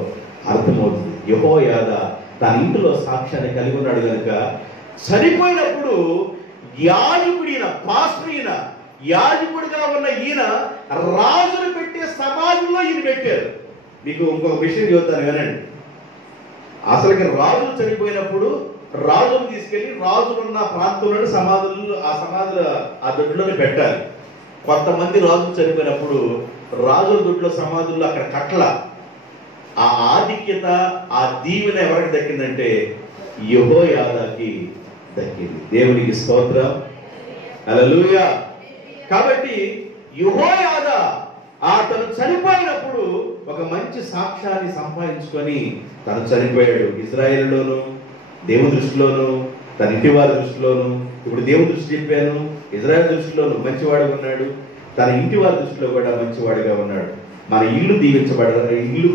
అర్థమవుతుంది. యెహోయాదా తన ఇంటిలో సాక్ష్యాన్ని కలిగి ఉన్నాడు కనుక చనిపోయినప్పుడు యాజకుడిన పాస్టర్ ఈయన యాజకుడిగా ఉన్న ఈయన రాజును పెట్టే సమాధిలో ఈయన పెట్టారు. మీకు ఇంకొక విషయం చెబుతాను వినండి. అసలుకి రాజులు చనిపోయినప్పుడు రాజును తీసుకెళ్లి రాజులున్న ప్రాంతంలో సమాధులు ఆ దొడ్లోనే పెట్టాలి. కొంతమంది రాజులు చనిపోయినప్పుడు రాజుల దొడ్లో సమాధుల్లో అక్కడ కట్ల ఆ ఆధిక్యత ఆ దీవెన ఎవరికి దక్కిందంటే యెహోయాదాకి దక్కింది. దేవునికి స్తోత్రం, హల్లెలూయా. కాబట్టి యెహోయాదా తను చనిపోయినప్పుడు ఒక మంచి సాక్ష్యాన్ని సంపాదించుకొని తను చనిపోయాడు. ఇశ్రాయేలులోను దేవుని దృష్టిలోను తన ఇంటి వారి దృష్టిలోను, ఇప్పుడు దేవుని దృష్టి చెప్పాను, ఇశ్రాయేలు దృష్టిలోను మంచివాడుగా ఉన్నాడు, తన ఇంటి వారి దృష్టిలో కూడా మంచివాడిగా ఉన్నాడు. మన ఇల్లు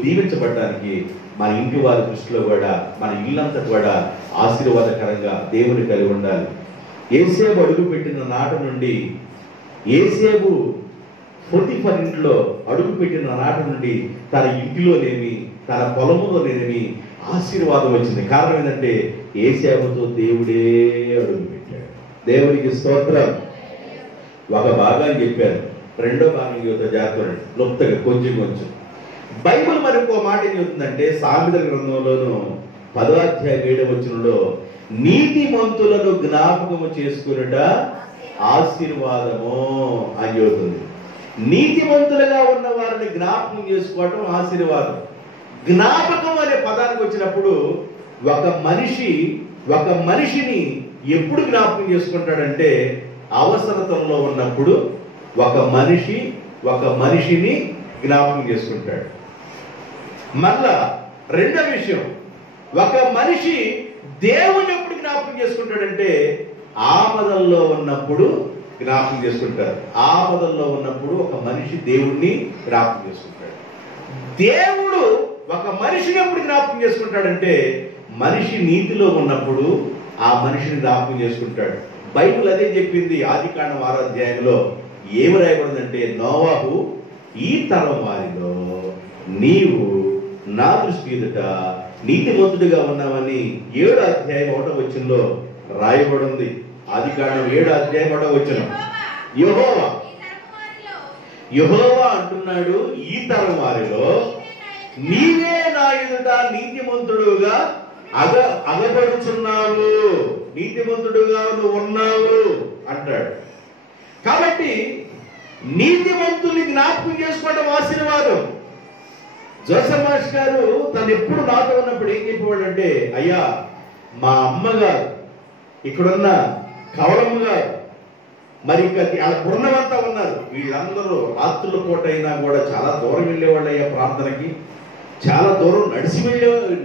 దీవించబడడానికి మన ఇంటి వారి దృష్టిలో కూడా మన ఇల్లంతా కూడా ఆశీర్వాదకరంగా దేవుని కలిగి ఉండాలి. యేసేపు అడుగు పెట్టిన నాటి నుండి యేసేపు పొతిఫర్ ఇంట్లో అడుగు పెట్టిన నాటి నుండి తన ఇంటిలోనేమి తన పొలములోనేమి ఆశీర్వాదం వచ్చింది. కారణం ఏంటంటే యేసేపుతో దేవుడే అడుగు పెట్టాడు. దేవునికి స్తోత్రం. ఒక భాగాన్ని చెప్పాను, రెండో భాగం యువత జాగ్రత్త క్లుప్తంగా కొంచెం. బైబిల్ మరి ఇంకో మాట ఏం చెబుతుందంటే సామెతల గ్రంథంలోను 10వ అధ్యాయం 7వ వచనంలో నీతిమంతులను జ్ఞాపకము చేసుకునుట ఆశీర్వాదము అని చెబుతుంది. నీతిమంతులుగా ఉన్న వారిని జ్ఞాపకం చేసుకోవటం ఆశీర్వాదం. జ్ఞాపకం అనే పదానికి వచ్చినప్పుడు ఒక మనిషిని ఎప్పుడు జ్ఞాపకం చేసుకుంటాడంటే అవసరతలో ఉన్నప్పుడు ఒక మనిషిని జ్ఞాపకం చేసుకుంటాడు. మళ్ళా రెండో విషయం, ఒక మనిషి దేవుని ఎప్పుడు జ్ఞాపకం చేసుకుంటాడంటే ఆపదల్లో ఉన్నప్పుడు జ్ఞాపకం చేసుకుంటారు. ఆపదల్లో ఉన్నప్పుడు ఒక మనిషి దేవుణ్ణి జ్ఞాపకం చేసుకుంటాడు. దేవుడు ఒక మనిషిని ఎప్పుడు జ్ఞాపకం చేసుకుంటాడంటే మనిషి నీతిలో ఉన్నప్పుడు ఆ మనిషిని జ్ఞాపకం చేసుకుంటాడు. బైబిల్ అదే చెప్పింది. ఆదికాండం 6వ అధ్యాయంలో ఏమి రాయబడిందంటే నోవాహు ఈ తరం వారిలో నీవు నా దృష్టి ఎదుట నీతిమంతుడిగా ఉన్నావని 7వ అధ్యాయం 1వ వచనంలో రాయబడింది. ఆదికాండం 7వ అధ్యాయం 1వ వచనం. యెహోవా అంటున్నాడు, ఈ తరం వారిలో నీవే నా ఎదుట నీతిమంతుడుగా అగపడుచున్నావు, నీతిమంతుడుగా నువ్వు ఉన్నావు అంటాడు. కాబట్టి నీతిమంతుల్ని జ్ఞాపకం చేసుకోవడం ఆశీర్వాదం. జోసెఫ్ మాస్టర్ గారు తను ఎప్పుడు నాతో ఉన్నప్పుడు ఏం చెప్పేవాడు అంటే, అయ్యా మా అమ్మగారు ఇక్కడున్న కవలమ్మ గారు మరి వాళ్ళ బృందమంతా ఉన్నారు, వీళ్ళందరూ రాత్రుల పూట అయినా కూడా చాలా దూరం వెళ్ళేవాళ్ళు అయ్యా ప్రార్థనకి, చాలా దూరం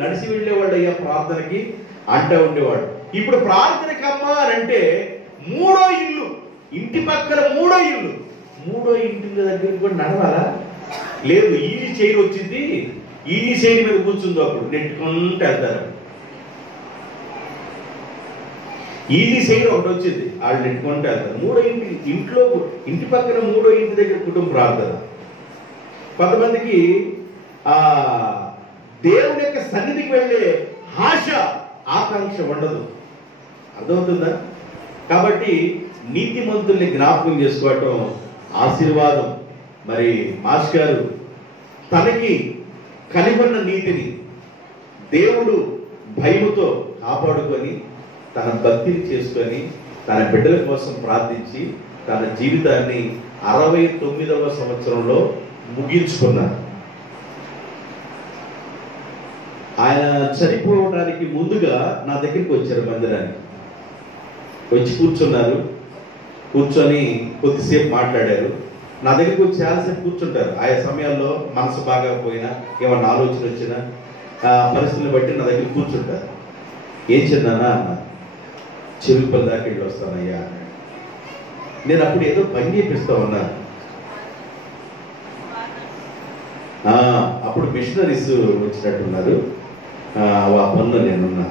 నడిచి వెళ్ళేవాళ్ళు అయ్యా ప్రార్థనకి అంటూ ఉండేవాడు. ఇప్పుడు ప్రార్థనకి అమ్మా అని అంటే మూడో ఇల్లు, ఇంటి పక్కన మూడో ఇంటి దగ్గరికి కూడా నడవాలా? లేదు, ఈజీ చైర్ వచ్చింది, ఈజీ చైర్ మీద కూర్చుందో అప్పుడు నెట్టుకుంటూ వెళ్తారు. ఈజీ చైర్ ఒకటి వచ్చింది, వాళ్ళు నెట్టుకుంటూ వెళ్తారు. ఇంటి పక్కన మూడో ఇంటి దగ్గర కుటుంబ ప్రార్థన. కొంతమందికి దేవుని యొక్క సన్నిధికి వెళ్ళే ఆకాంక్ష ఉండదు. అర్థమవుతుందా? కాబట్టి నీతిమంతుల్ని జ్ఞాపకం చేసుకోవటం ఆశీర్వాదం. మరి మాస్ గారు తనకి కలిగొన్న నీతిని దేవుడు భయముతో కాపాడుకొని తన భక్తిని చేసుకొని తన బిడ్డల కోసం ప్రార్థించి తన జీవితాన్ని 69వ సంవత్సరంలో ముగించుకున్నారు. ఆయన చనిపోవడానికి ముందుగా నా దగ్గరికి వచ్చారు మందిరానికి. వచ్చి కూర్చున్నారు. కూర్చొని కొద్దిసేపు మాట్లాడారు. నా దగ్గరికి వచ్చి చాలాసేపు కూర్చుంటారు. ఆయా సమయాల్లో మనసు బాగా పోయినా ఏమన్నా ఆలోచన వచ్చినా పరిస్థితులను బట్టి నా దగ్గర కూర్చుంటారు. ఏం చిన్నానా అన్న, చెరుకుపల్లి దాకా వెళ్ళి వస్తానయ్యా అన్నాడు. నేను అప్పుడు ఏదో పని చేపిస్తా ఉన్నా. అప్పుడు మిషనరీస్ వచ్చినట్టున్నారు. ఆ పనులు నేనున్నా.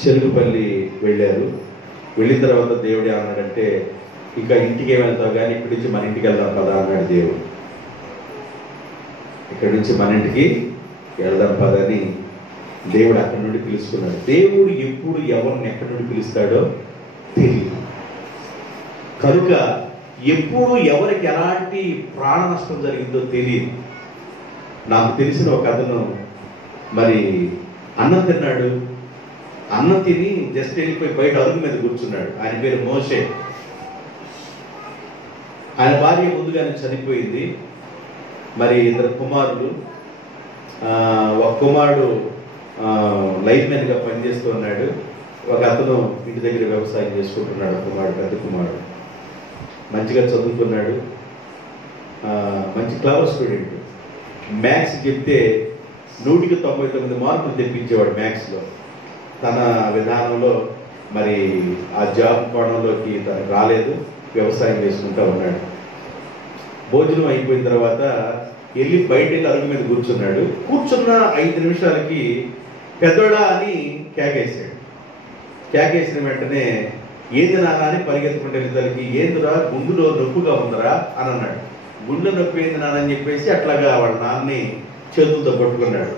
చెరుకుపల్లి వెళ్ళారు. వెళ్ళిన తర్వాత దేవుడు ఏమన్నాడంటే, ఇంకా ఇంటికి వెళ్తావు కానీ ఇక్కడి నుంచి మన ఇంటికి వెళ్దాం పదా అన్నాడు దేవుడు. ఇక్కడి నుంచి మన ఇంటికి వెళ్దాం పదని దేవుడు అక్కడి నుండి పిలుచుకున్నాడు. దేవుడు ఎప్పుడు ఎవరిని ఎక్కడి నుండి పిలుస్తాడో తెలియదు. కనుక ఎప్పుడు ఎవరికి ఎలాంటి ప్రాణ నష్టం జరిగిందో తెలియదు. నాకు తెలిసిన ఒక అతను మరి అన్నం తిన్నాడు. అన్నం తిని జస్ట్ వెళ్ళిపోయి బయట అరుగు మీద కూర్చున్నాడు. ఆయన పేరు మోషే. ఆయన భార్య ముందుగానే చనిపోయింది. మరి 2 కుమారులు. ఒక కుమారుడు లైన్ మ్యాన్గా పనిచేస్తూ ఉన్నాడు. ఒక అతను ఇంటి దగ్గర వ్యవసాయం చేసుకుంటున్నాడు. కుమారుడు, పెద్ద కుమారుడు మంచిగా చదువుతున్నాడు. మంచి క్లవర్ స్టూడెంట్. మ్యాథ్స్ చెప్తే 100కి 99 మార్కులు తెప్పించేవాడు మ్యాథ్స్లో. తన విధానంలో మరి ఆ జాబ్ కోణంలోకి తనకు రాలేదు. వ్యవసాయం చేసుకుంటూ ఉన్నాడు. భోజనం అయిపోయిన తర్వాత వెళ్ళి బయట వెళ్ళి అరుగు మీద కూర్చున్నాడు. కూర్చున్న 5 నిమిషాలకి పెద్దోడా అని కేకేసాడు. కేకేసిన వెంటనే ఏంది నాన్న అని పరిగెత్తుకుంటే ఇద్దరికి, ఏందిరా గుండెలో నొప్పుగా ఉందరా అని అన్నాడు. గుండె నొప్పి ఏంది నాన్న అని చెప్పేసి అట్లాగా వాళ్ళ నాన్నని చేతులతో పట్టుకున్నాడు.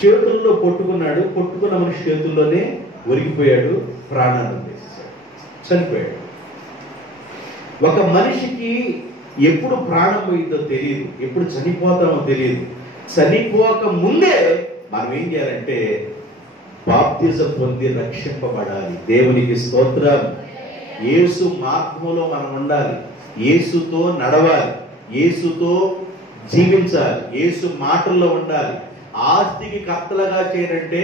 చేతుల్లో పట్టుకున్నాడు. పట్టుకున్న మనిషి చేతుల్లోనే ఒరిగిపోయాడు. ప్రాణాన్ని వదిలేసేసాడు. చనిపోయాడు. ఒక మనిషికి ఎప్పుడు ప్రాణం పోయిందో తెలియదు, ఎప్పుడు చనిపోతామో తెలియదు. చనిపోక ముందే మనం ఏం చేయాలంటే బాప్తిజం పొంది రక్షింపబడాలి. దేవునికి స్తోత్రం. యేసు మార్గంలో మనం ఉండాలి. యేసుతో నడవాలి. యేసుతో జీవించాలి. యేసు మాటల్లో ఉండాలి. ఆస్తికి కర్తలుగా చేయాలంటే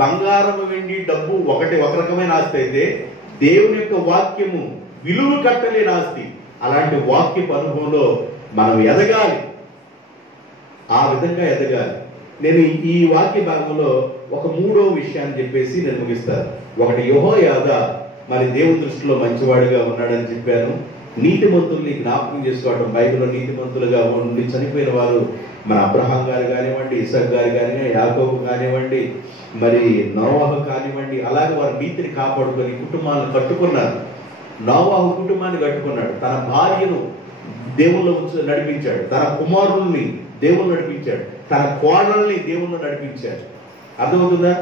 బంగారం, వెండి, డబ్బు ఒక రకమైన ఆస్తి అయితే దేవుని యొక్క వాక్యము విలువ కట్టలేని ఆస్తి. అలాంటి వాక్యపు అనుభవంలో మనం ఎదగాలి. ఆ విధంగా ఎదగాలి. నేను ఈ వాక్య భాగంలో ఒక 3వ విషయాన్ని చెప్పేసి నేను ముగిస్తాను. ఒకటి, యెహోయాదా మరి దేవుని దృష్టిలో మంచివాడిగా ఉన్నాడని చెప్పాను. నీతిమంతుల్ని జ్ఞాపకం చేసుకోవడం. బైబిల్లో నీతిమంతులుగా ఉండి చనిపోయిన వారు మన అబ్రహాం గారు కానివ్వండి, ఇసాక్ గారు కానివ్వండి, యాకోబు కానివ్వండి, మరి నోవాహు కానివ్వండి, అలాగే వారి నీతిని కాపాడుకొని కుటుంబాలను కట్టుకున్నారు. నోవాహు కుటుంబాన్ని కట్టుకున్నాడు. తన భార్యను దేవుళ్ళు నడిపించాడు. తన కుమారుల్ని దేవుళ్ళు నడిపించాడు. తన కోడల్ని దేవుళ్ళు నడిపించాడు. అర్థమవుతుందా?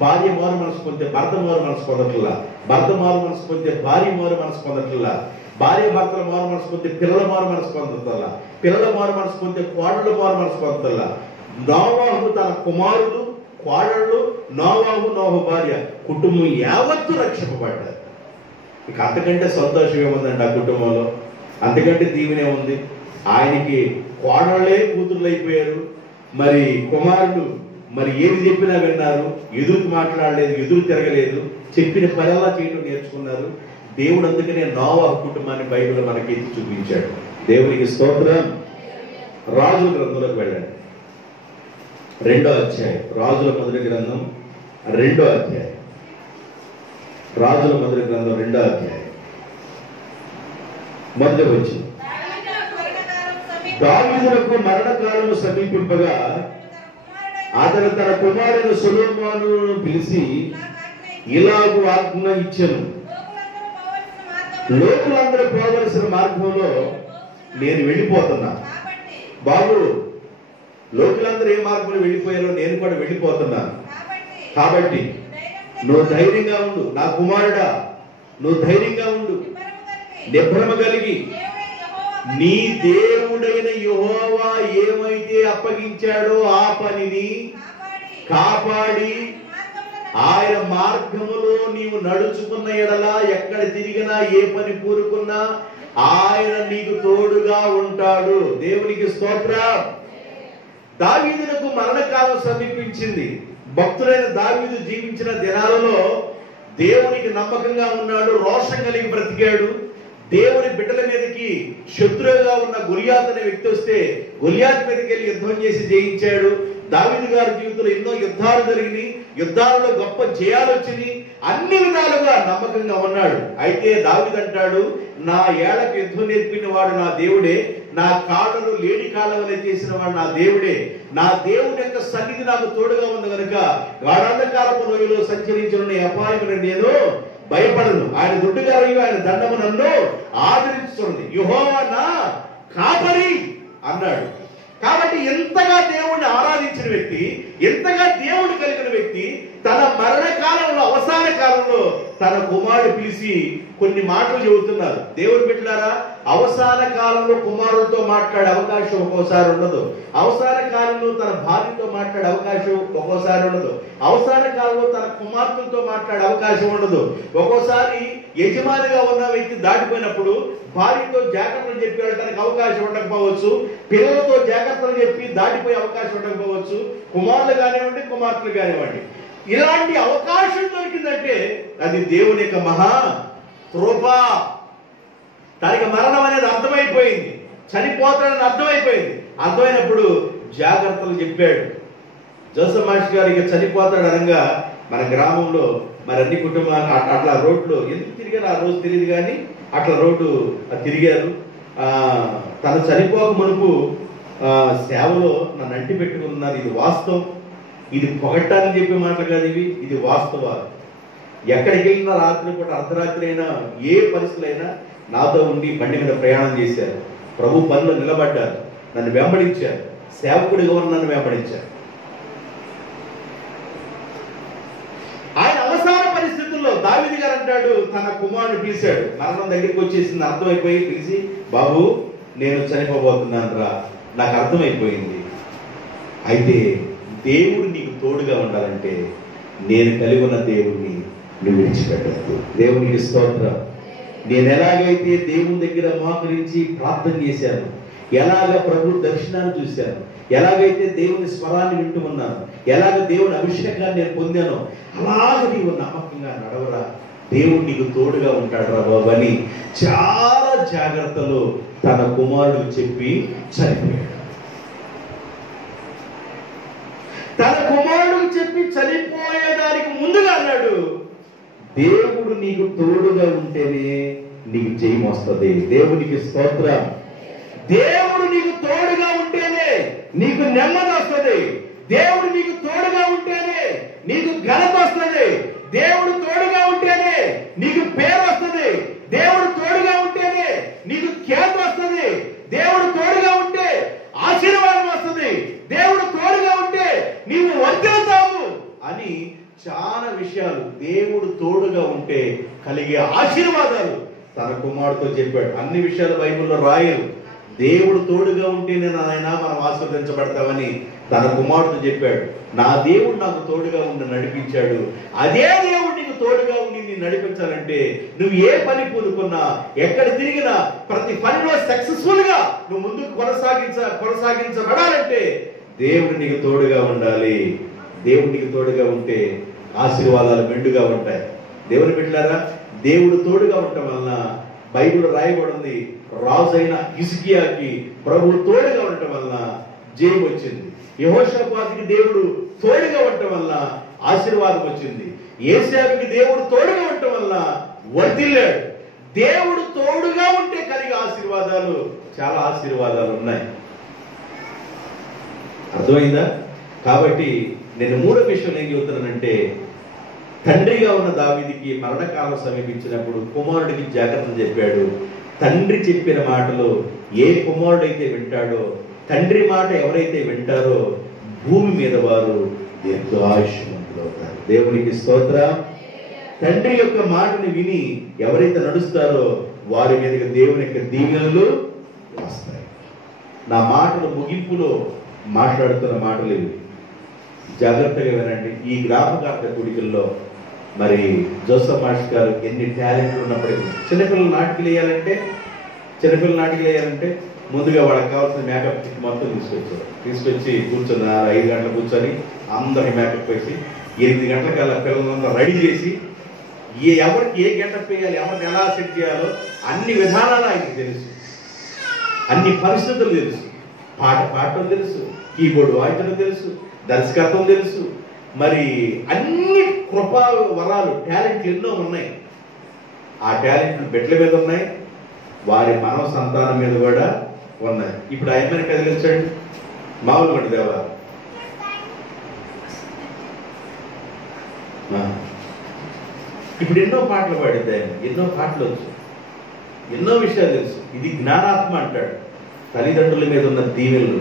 భార్య మారు మనసు పొందితే భర్త మారు మనసు పొందట్లా. భర్త మారు మనసు పొందితే భార్య మారు మనసు పొందట్లా. భార్య భర్తల మారు మనసు పొందితే పిల్లల మారు మనసు పొందట్లా. పిల్లల మారు మనసు పొందితే కోడళ్ళు మారు మనసు పొందట్లా. నోవాహు తన కుమారుడు, కోడళ్ళు, నోవాహు భార్య, కుటుంబం యావత్తు రక్షింపబడ్డారు. ఇక అంతకంటే సంతోషం ఏముందండి ఆ కుటుంబంలో? అంతకంటే దీవెనే ఉంది. ఆయనకి కోడళ్ళే కూతుర్లు అయిపోయారు. మరి కుమారుడు మరి ఏది చెప్పినా విన్నారు. ఎదురు మాట్లాడలేదు, ఎదురు తిరగలేదు. చెప్పిన పనిలా చేయడం నేర్చుకున్నారు. దేవుడు అందుకనే నోవాహు కుటుంబాన్ని బైబిల్ మనకి ఎత్తి చూపించాడు. దేవునికి స్తోత్రం. రాజుల గ్రంథంలోకి వెళ్ళండి. 2వ అధ్యాయం. రాజుల మొదటి గ్రంథం 2వ అధ్యాయం. రాజుల మొదటి గ్రంథం 2వ అధ్యాయం. మొదటి వచ్చింది. దావీదునకు మరణకాలము సమీపింపగా అతను తన కుమారుడు సొలొమోనును పిలిచి ఇలాగు ఆజ్ఞ ఇచ్చెను, లోకులందరూ పోవలసిన మార్గంలో నేను వెళ్ళిపోతున్నా. బాబు, లోకులందరూ ఏ మార్గంలో వెళ్ళిపోయారో నేను కూడా వెళ్ళిపోతున్నా. కాబట్టి నువ్వు ధైర్యంగా ఉండు. నా కుమారుడా, నువ్వు ధైర్యంగా ఉండు. నిబ్బరమ కలిగి నీ దేవుడైన యెహోవా ఏమైతే అప్పగించాడో ఆ పనిని కాపాడి ఆయన మార్గములో నీవు నడుచుకున్న ఎడల ఎక్కడ తిరిగినా ఏ పని కూరుకున్నా ఆయన నీకు తోడుగా ఉంటాడు. దేవునికి స్తోత్రం. దావీదునకు మరణకాలం సమీపించింది. భక్తుడైన దావీదు జీవించిన దినాలలో దేవునికి నమ్మకంగా ఉన్నాడు, రోషం కలిగి బ్రతికాడు. దేవుని బిడ్డల మీదకి శత్రువుగా ఉన్న గొలియాతు అనే వ్యక్తి వస్తే గొలియాతు మీదకి వెళ్ళి యుద్ధం చేసి జయించాడు. దావీదు గారి జీవితంలో ఎన్నో యుద్ధాలు జరిగినాయి, యుద్ధాలలో గొప్ప జయాలు వచ్చినాయి, అన్ని విధాలుగా నమ్మకంగా ఉన్నాడు. అయితే దావీదు అంటాడు, నా ఏళ్లకు యుద్ధం నేర్పిన వాడు నా దేవుడే, నా కాళ్ళను లేడి కాళ్ళవలే చేసిన వాడు నా దేవుడే, నా దేవుని యొక్క సన్నిధి నాకు తోడుగా ఉంది కనుక గాఢాంధకారపు లోయలో సంచరించిన అపాయమును నేను భయపడను. ఆయన దుడ్డుగారయ్యు ఆయన దండము నన్ను ఆదరించుతుంది. యెహోవా నా కాపరి అన్నాడు. కాబట్టి ఎంతగా దేవుణ్ణి ఆరాధించిన వ్యక్తి, ఎంతగా దేవుడు కలిగిన వ్యక్తి తన మరణ కాలంలో, అవసాన కాలంలో తన కుమారుడు పిలిచి కొన్ని మాటలు చెబుతున్నారు. దేవుడు బిడ్డలారా, అవసాన కాలంలో కుమారుడితో మాట్లాడే అవకాశం ఒక్కోసారి ఉండదు. అవసాన కాలంలో తన భార్యతో మాట్లాడే అవకాశం ఒక్కోసారి ఉండదు. అవసాన కాలంలో తన కుమార్తెలతో మాట్లాడే అవకాశం ఉండదు. ఒక్కోసారి యజమానిగా ఉన్న వ్యక్తి దాటిపోయినప్పుడు భార్యతో జాగ్రత్తలు చెప్పి వెళ్ళడానికి అవకాశం ఉండకపోవచ్చు, పిల్లలతో జాగ్రత్తలు చెప్పి దాటిపోయే అవకాశం ఉండకపోవచ్చు, కుమారులు కానివ్వండి కుమార్తెలు కానివ్వండి. ఇలాంటి అవకాశం దొరికిందంటే అది దేవుని యొక్క మహా కృప. తనకి మరణం అనేది అర్థమైపోయింది, చనిపోతాడని అర్థమైపోయింది. అర్థమైనప్పుడు జాగ్రత్తలు చెప్పాడు. జోసెఫ్ మాస్టర్ గారు ఇక చనిపోతాడు అనగా మన గ్రామంలో మరి అన్ని కుటుంబాలు అట్లా రోడ్లో ఎందుకు తిరిగారు ఆ రోజు తెలియదు కానీ అట్లా రోడ్డు తిరిగారు. తను చనిపోక మునుపు సేవలో నన్ను అంటి పెట్టుకున్నారు. ఇది వాస్తవం, ఇది పొగట్టాలని చెప్పే మాటలు కాదు, ఇది వాస్తవాలు. ఎక్కడికి వెళ్ళినా రాత్రి పూట అర్ధరాత్రి అయినా ఏ పరిస్థితులు అయినా నాతో ఉండి బండి మీద ప్రయాణం చేశారు. ప్రభు పనిలో నిలబడ్డారు, నన్ను వెంబడించారు, సేవకుడిగా ఉన్న నన్ను వెంబడించారు. ఆయన అవసర పరిస్థితుల్లో దావీదు గారు అంటాడు, తన కుమారుడు పిలిచాడు. మరణం దగ్గరికి వచ్చేసింది, అర్థమైపోయి పిలిచి, బాబు నేను చనిపోబోతున్నాను రా, నాకు అర్థమైపోయింది. అయితే దేవుడు నీకు తోడుగా ఉండాలంటే నేను కలిగి ఉన్న దేవుణ్ణి నువ్వు విడిచిపెట్టద్దు. దేవునికి స్తోత్రం. నేను ఎలాగైతే దేవుని దగ్గర మోకరించి ప్రార్థన చేశాను, ఎలాగ ప్రభు దర్శనాన్ని చూశాను, ఎలాగైతే దేవుని స్వరాన్ని వింటూ ఉన్నాను, ఎలాగ దేవుని అభిషేకాన్ని నేను పొందానో అలాగ నీవు నమ్మకంగా నడవరా, దేవుడు నీకు తోడుగా ఉంటాడు రా బాబు అని చాలా జాగ్రత్తలు తన కుమారుడు చెప్పి చనిపోయాడు. తన కుమారుడు చెప్పి చనిపోయేదానికి ముందుగా అన్నాడు, దేవుడు నీకు తోడుగా ఉంటేనే నీకు జయం వస్తుంది. దేవునికి స్తోత్రం. దేవుడు నీకు తోడుగా ఉంటేనే నీకు నెమ్మది వస్తుంది. దేవుడు నీకు తోడుగా ఉంటేనే నీకు ఘనత వస్తుంది. దేవుడు తోడుగా ఉంటేనే నీకు పేరు వస్తుంది. దేవుడు తోడుగా ఉంటేనే నీకు ఖ్యాతి వస్తుంది. దేవుడు తోడుగా ఉంటే ఆశీర్వాదం వస్తుంది. దేవుడు తోడుగా ఉంటే నీవు వర్ధిల్లుతావు అని చాలా విషయాలు దేవుడు తోడుగా ఉంటే కలిగే ఆశీర్వాదాలు తన కుమారుడితో చెప్పాడు. అన్ని విషయాలు బైబిల్లో రాయరు. దేవుడు తోడుగా ఉంటేనే నాయన మనం ఆశీర్వదించబడతామని తన కుమారుడితో చెప్పాడు. నా దేవుడు నాకు తోడుగా ఉండి నడిపించాడు. అదే దేవుడు నీకు తోడుగా ఉండి నేను నడిపించాలంటే నువ్వు ఏ పని పూనుకున్నా, ఎక్కడ తిరిగినా, ప్రతి పనిలో సక్సెస్ఫుల్ గా నువ్వు ముందుకు కొనసాగించబడాలంటే దేవుడు నీకు తోడుగా ఉండాలి. దేవుడు నీకు తోడుగా ఉంటే ఆశీర్వాదాలు మెండుగా ఉంటాయి. దేవుని బిడ్డలారా, దేవుడు తోడుగా ఉండటం వలన బైబిల్ రాయబడింది, రాజైన హిజ్కియాకి ప్రభు తోడుగా ఉండటం వలన జయం వచ్చింది. యెహోషాపాతుకి దేవుడు తోడుగా ఉండటం వల్ల ఆశీర్వాదం వచ్చింది. యేసాయాకి దేవుడు తోడుగా ఉండటం వల్ల వర్ధిల్లాడు. దేవుడు తోడుగా ఉంటే కలిగే ఆశీర్వాదాలు, చాలా ఆశీర్వాదాలు ఉన్నాయి. అర్థమైందా? కాబట్టి నేను మూడో విషయం ఏం చెబుతున్నానంటే, తండ్రిగా ఉన్న దావీదుకి మరణకాలం సమీపించినప్పుడు కుమారుడికి జాగ్రత్తలు చెప్పాడు. తండ్రి చెప్పిన మాటలు ఏ కుమారుడైతే వింటాడో, తండ్రి మాట ఎవరైతే వింటారో భూమి మీద వారు దీర్ఘాయుష్మంతులు అవుతారు. దేవునికి స్తోత్రం. తండ్రి యొక్క మాటని విని ఎవరైతే నడుస్తారో వారి మీదకి దేవుని యొక్క దీవెనలు వస్తాయి. నా మాటలు ముగింపులో మాట్లాడుతున్న మాటలు ఇవి. జాగ్రత్తగా వినండి. ఈ జ్ఞాపకార్థ కూడికల్లో మరి జోసఫ్ మాస్టర్ గారు ఎన్ని టాలెంట్లు ఉన్నప్పటికీ చిన్నపిల్లల నాటికలు వేయాలంటే ముందుగా వాళ్ళకి కావాల్సిన మేకప్ కిట్ మొత్తం తీసుకొచ్చి కూర్చొని 5 గంటలు కూర్చొని అందరి మేకప్ వేసి 8 గంటలకల్లా పిల్లలందరూ రెడీ చేసి ఎవరికి ఏ గెటప్ వేయాలి, ఎవరిని ఎలా సెట్ చేయాలో అన్ని విధానాలు ఆయనకు తెలుసు, అన్ని పరిస్థితులు తెలుసు. పాట పాడటం తెలుసు, కీబోర్డ్ వాయించడం తెలుసు, దర్శకత్వం తెలుసు, మరి అన్ని కృపా వరాలు టాలెంట్లు ఎన్నో ఉన్నాయి. ఆ టాలెంట్లు బిడ్డల మీద ఉన్నాయి, వారి మానవ సంతానం మీద కూడా ఉన్నాయి. ఇప్పుడు ఆయనని కదిలించండి, మామూలు మండి దేవా. ఇప్పుడు ఎన్నో పాటలు పాడిద్ది ఆయన, ఎన్నో పాటలు వచ్చు, ఎన్నో విషయాలు తెలుసు. ఇది జ్ఞానాత్మ అంటాడు. తల్లిదండ్రుల మీద ఉన్న దీవెనలు,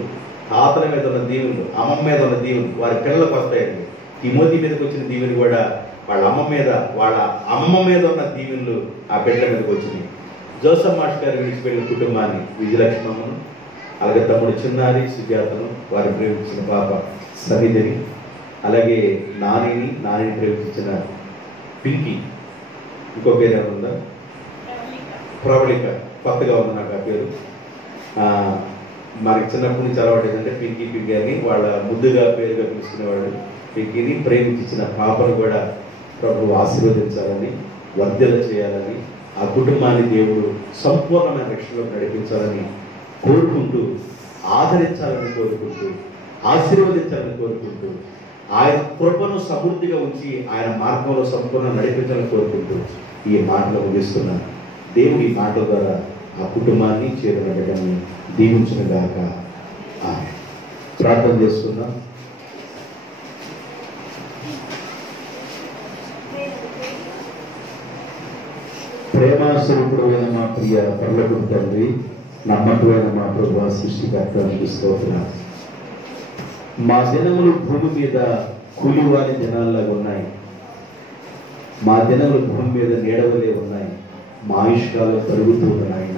తాతల మీద ఉన్న దీవెనలు, అమ్మమ్మ మీద ఉన్న దీవెనలు వారి పిల్లలకు వస్తాయండి. తిమోతి మీదకి వచ్చిన దీవెనలు కూడా వాళ్ళ అమ్మ మీద ఉన్న దీవెనలు ఆ బిడ్డల మీదకి వచ్చినాయి. జోసఫ్ మాస్టర్ గారు విడిచిపెట్టిన కుటుంబాన్ని విజయలక్ష్మమ్మను, అలాగే తమ్ముడు చిన్నారి సుజాతను, వారి ప్రేమించిన పాప సమిధిని, అలాగే నానిని ప్రేమించిన పింకీ, ఇంకో పేరు ఏమన్నా ప్రవళిక, కొత్తగా ఉంది నాకు ఆ పేరు. మనకి చిన్నప్పటి నుంచి అలవాటు ఏంటంటే పింకీ అని వాళ్ళ ముద్దుగా పేరుగా పిలుచుకునేవాళ్ళు. పింకీని ప్రేమించిన పాపను కూడా ప్రభువు ఆశీర్వదించాలని, వర్ధల చేయాలని, ఆ కుటుంబాన్ని దేవుడు సంపూర్ణమైన రక్షణలో నడిపించాలని కోరుకుంటూ, ఆదరించాలని కోరుకుంటూ, ఆశీర్వదించాలని కోరుకుంటూ, ఆయన కృపను సమృద్ధిగా ఉంచి ఆయన మార్గంలో సంపూర్ణ నడిపించాలని కోరుకుంటూ ఈ మాటలు ముగిస్తున్నాను. దేవుడు ఈ మాటల ద్వారా ఆ కుటుంబాన్ని చేరునడగాన్ని దీవించునుగాక. ప్రార్థన చేసుకుందాం. ప్రేమాస్వరూపుడు అయిన మా ప్రియ పరలోకపు తండ్రి, నమ్మకమైన మా ప్రభువా సృష్టికర్తకు స్తోత్రాలు. మా దినములు భూమి మీద కూలివారి దినాల్లాగా ఉన్నాయి. మా దినములు భూమి మీద నీడవలే ఉన్నాయి. మా ఆయుష్కాలం పెరుగుతూ ఉన్నాయి.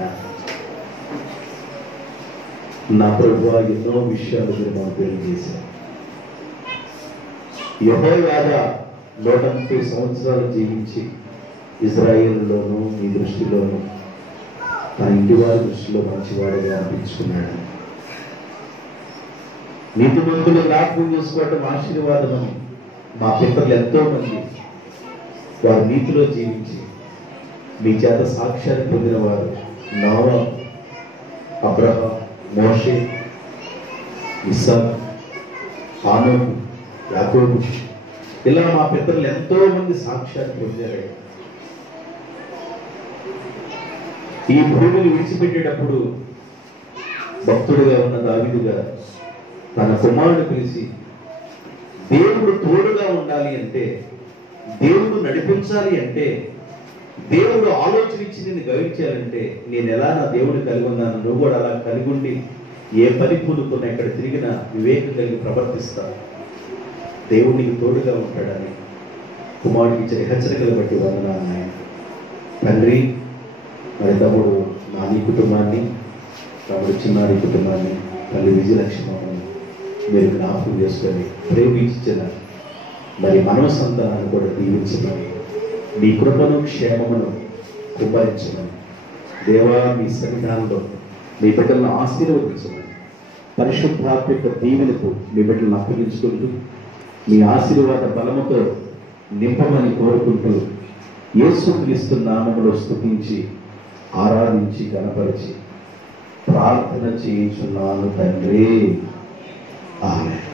నా ప్రభువా, ఎన్నో విషయాలు మీరు మాకు తెలియజేశారు. యెహోవా 130 సంవత్సరాలు జీవించి ఇజ్రాయేలులోనూ మీ దృష్టిలోనూ తన ఇంటి వారి దృష్టిలో మంచివాడుగా అనిపించుకున్నాడు. నీతిమంతులు జ్ఞాపకం చేసుకోవటం ఆశీర్వాదమని మా పితరులు ఎంతో మంది వారు నీతిలో జీవించి మీ చేత సాక్ష్యాన్ని పొందిన వారు నోవా, అబ్రహాం, మోషే, ఇస్సాకు, హానోకు, యాకోబు, ఇలా మా పితరులు ఎంతో మంది సాక్ష్యాన్ని పొందారు. ఈ భూమిని విడిచిపెట్టేటప్పుడు భక్తుడుగా ఉన్న దావీదుగా తన కుమారుడు పిలిచి, దేవుడు తోడుగా ఉండాలి అంటే, దేవుడు నడిపించాలి అంటే, దేవుడు ఆలోచన ఇచ్చి నేను గౌరవించాలంటే నేను ఎలా నా దేవుడు కలిగి ఉన్నాను, నువ్వు కూడా అలా కలిగి ఉండి ఏ పని పూనుకున్నా ఎక్కడ తిరిగినా వివేకం కలిగి ప్రవర్తిస్తాను, దేవుడు నీకు తోడుగా ఉంటాడని కుమారుడికి ఇచ్చిన హెచ్చరికలు బట్టి వందనాలు. తండ్రి, మరి తమ్ముడు నాని కుటుంబాన్ని, తమ్ముడు చిన్నారి కుటుంబాన్ని, తల్లి విజయలక్ష్మమ్మని మీరు జ్ఞాపకం చేసుకొని ప్రేమించిన మరి మనవ సంతానాన్ని కూడా దీవించమని, మీ కృపను క్షేమమును కుమ్మరించమని, దేవా మీ సన్నిధానంలో మీ బిడ్డలను ఆశీర్వదించమని, పరిశుద్ధాత్మ యొక్క దీవెనకు మీ బిడ్డలను అప్పగించుకుంటూ మీ ఆశీర్వాద బలముతో నింపమని కోరుకుంటూ యేసుక్రీస్తు నామములో స్తుతించి ఆరాధించి గణపరిచి ప్రార్థన చేయించున్నాను తండ్రి.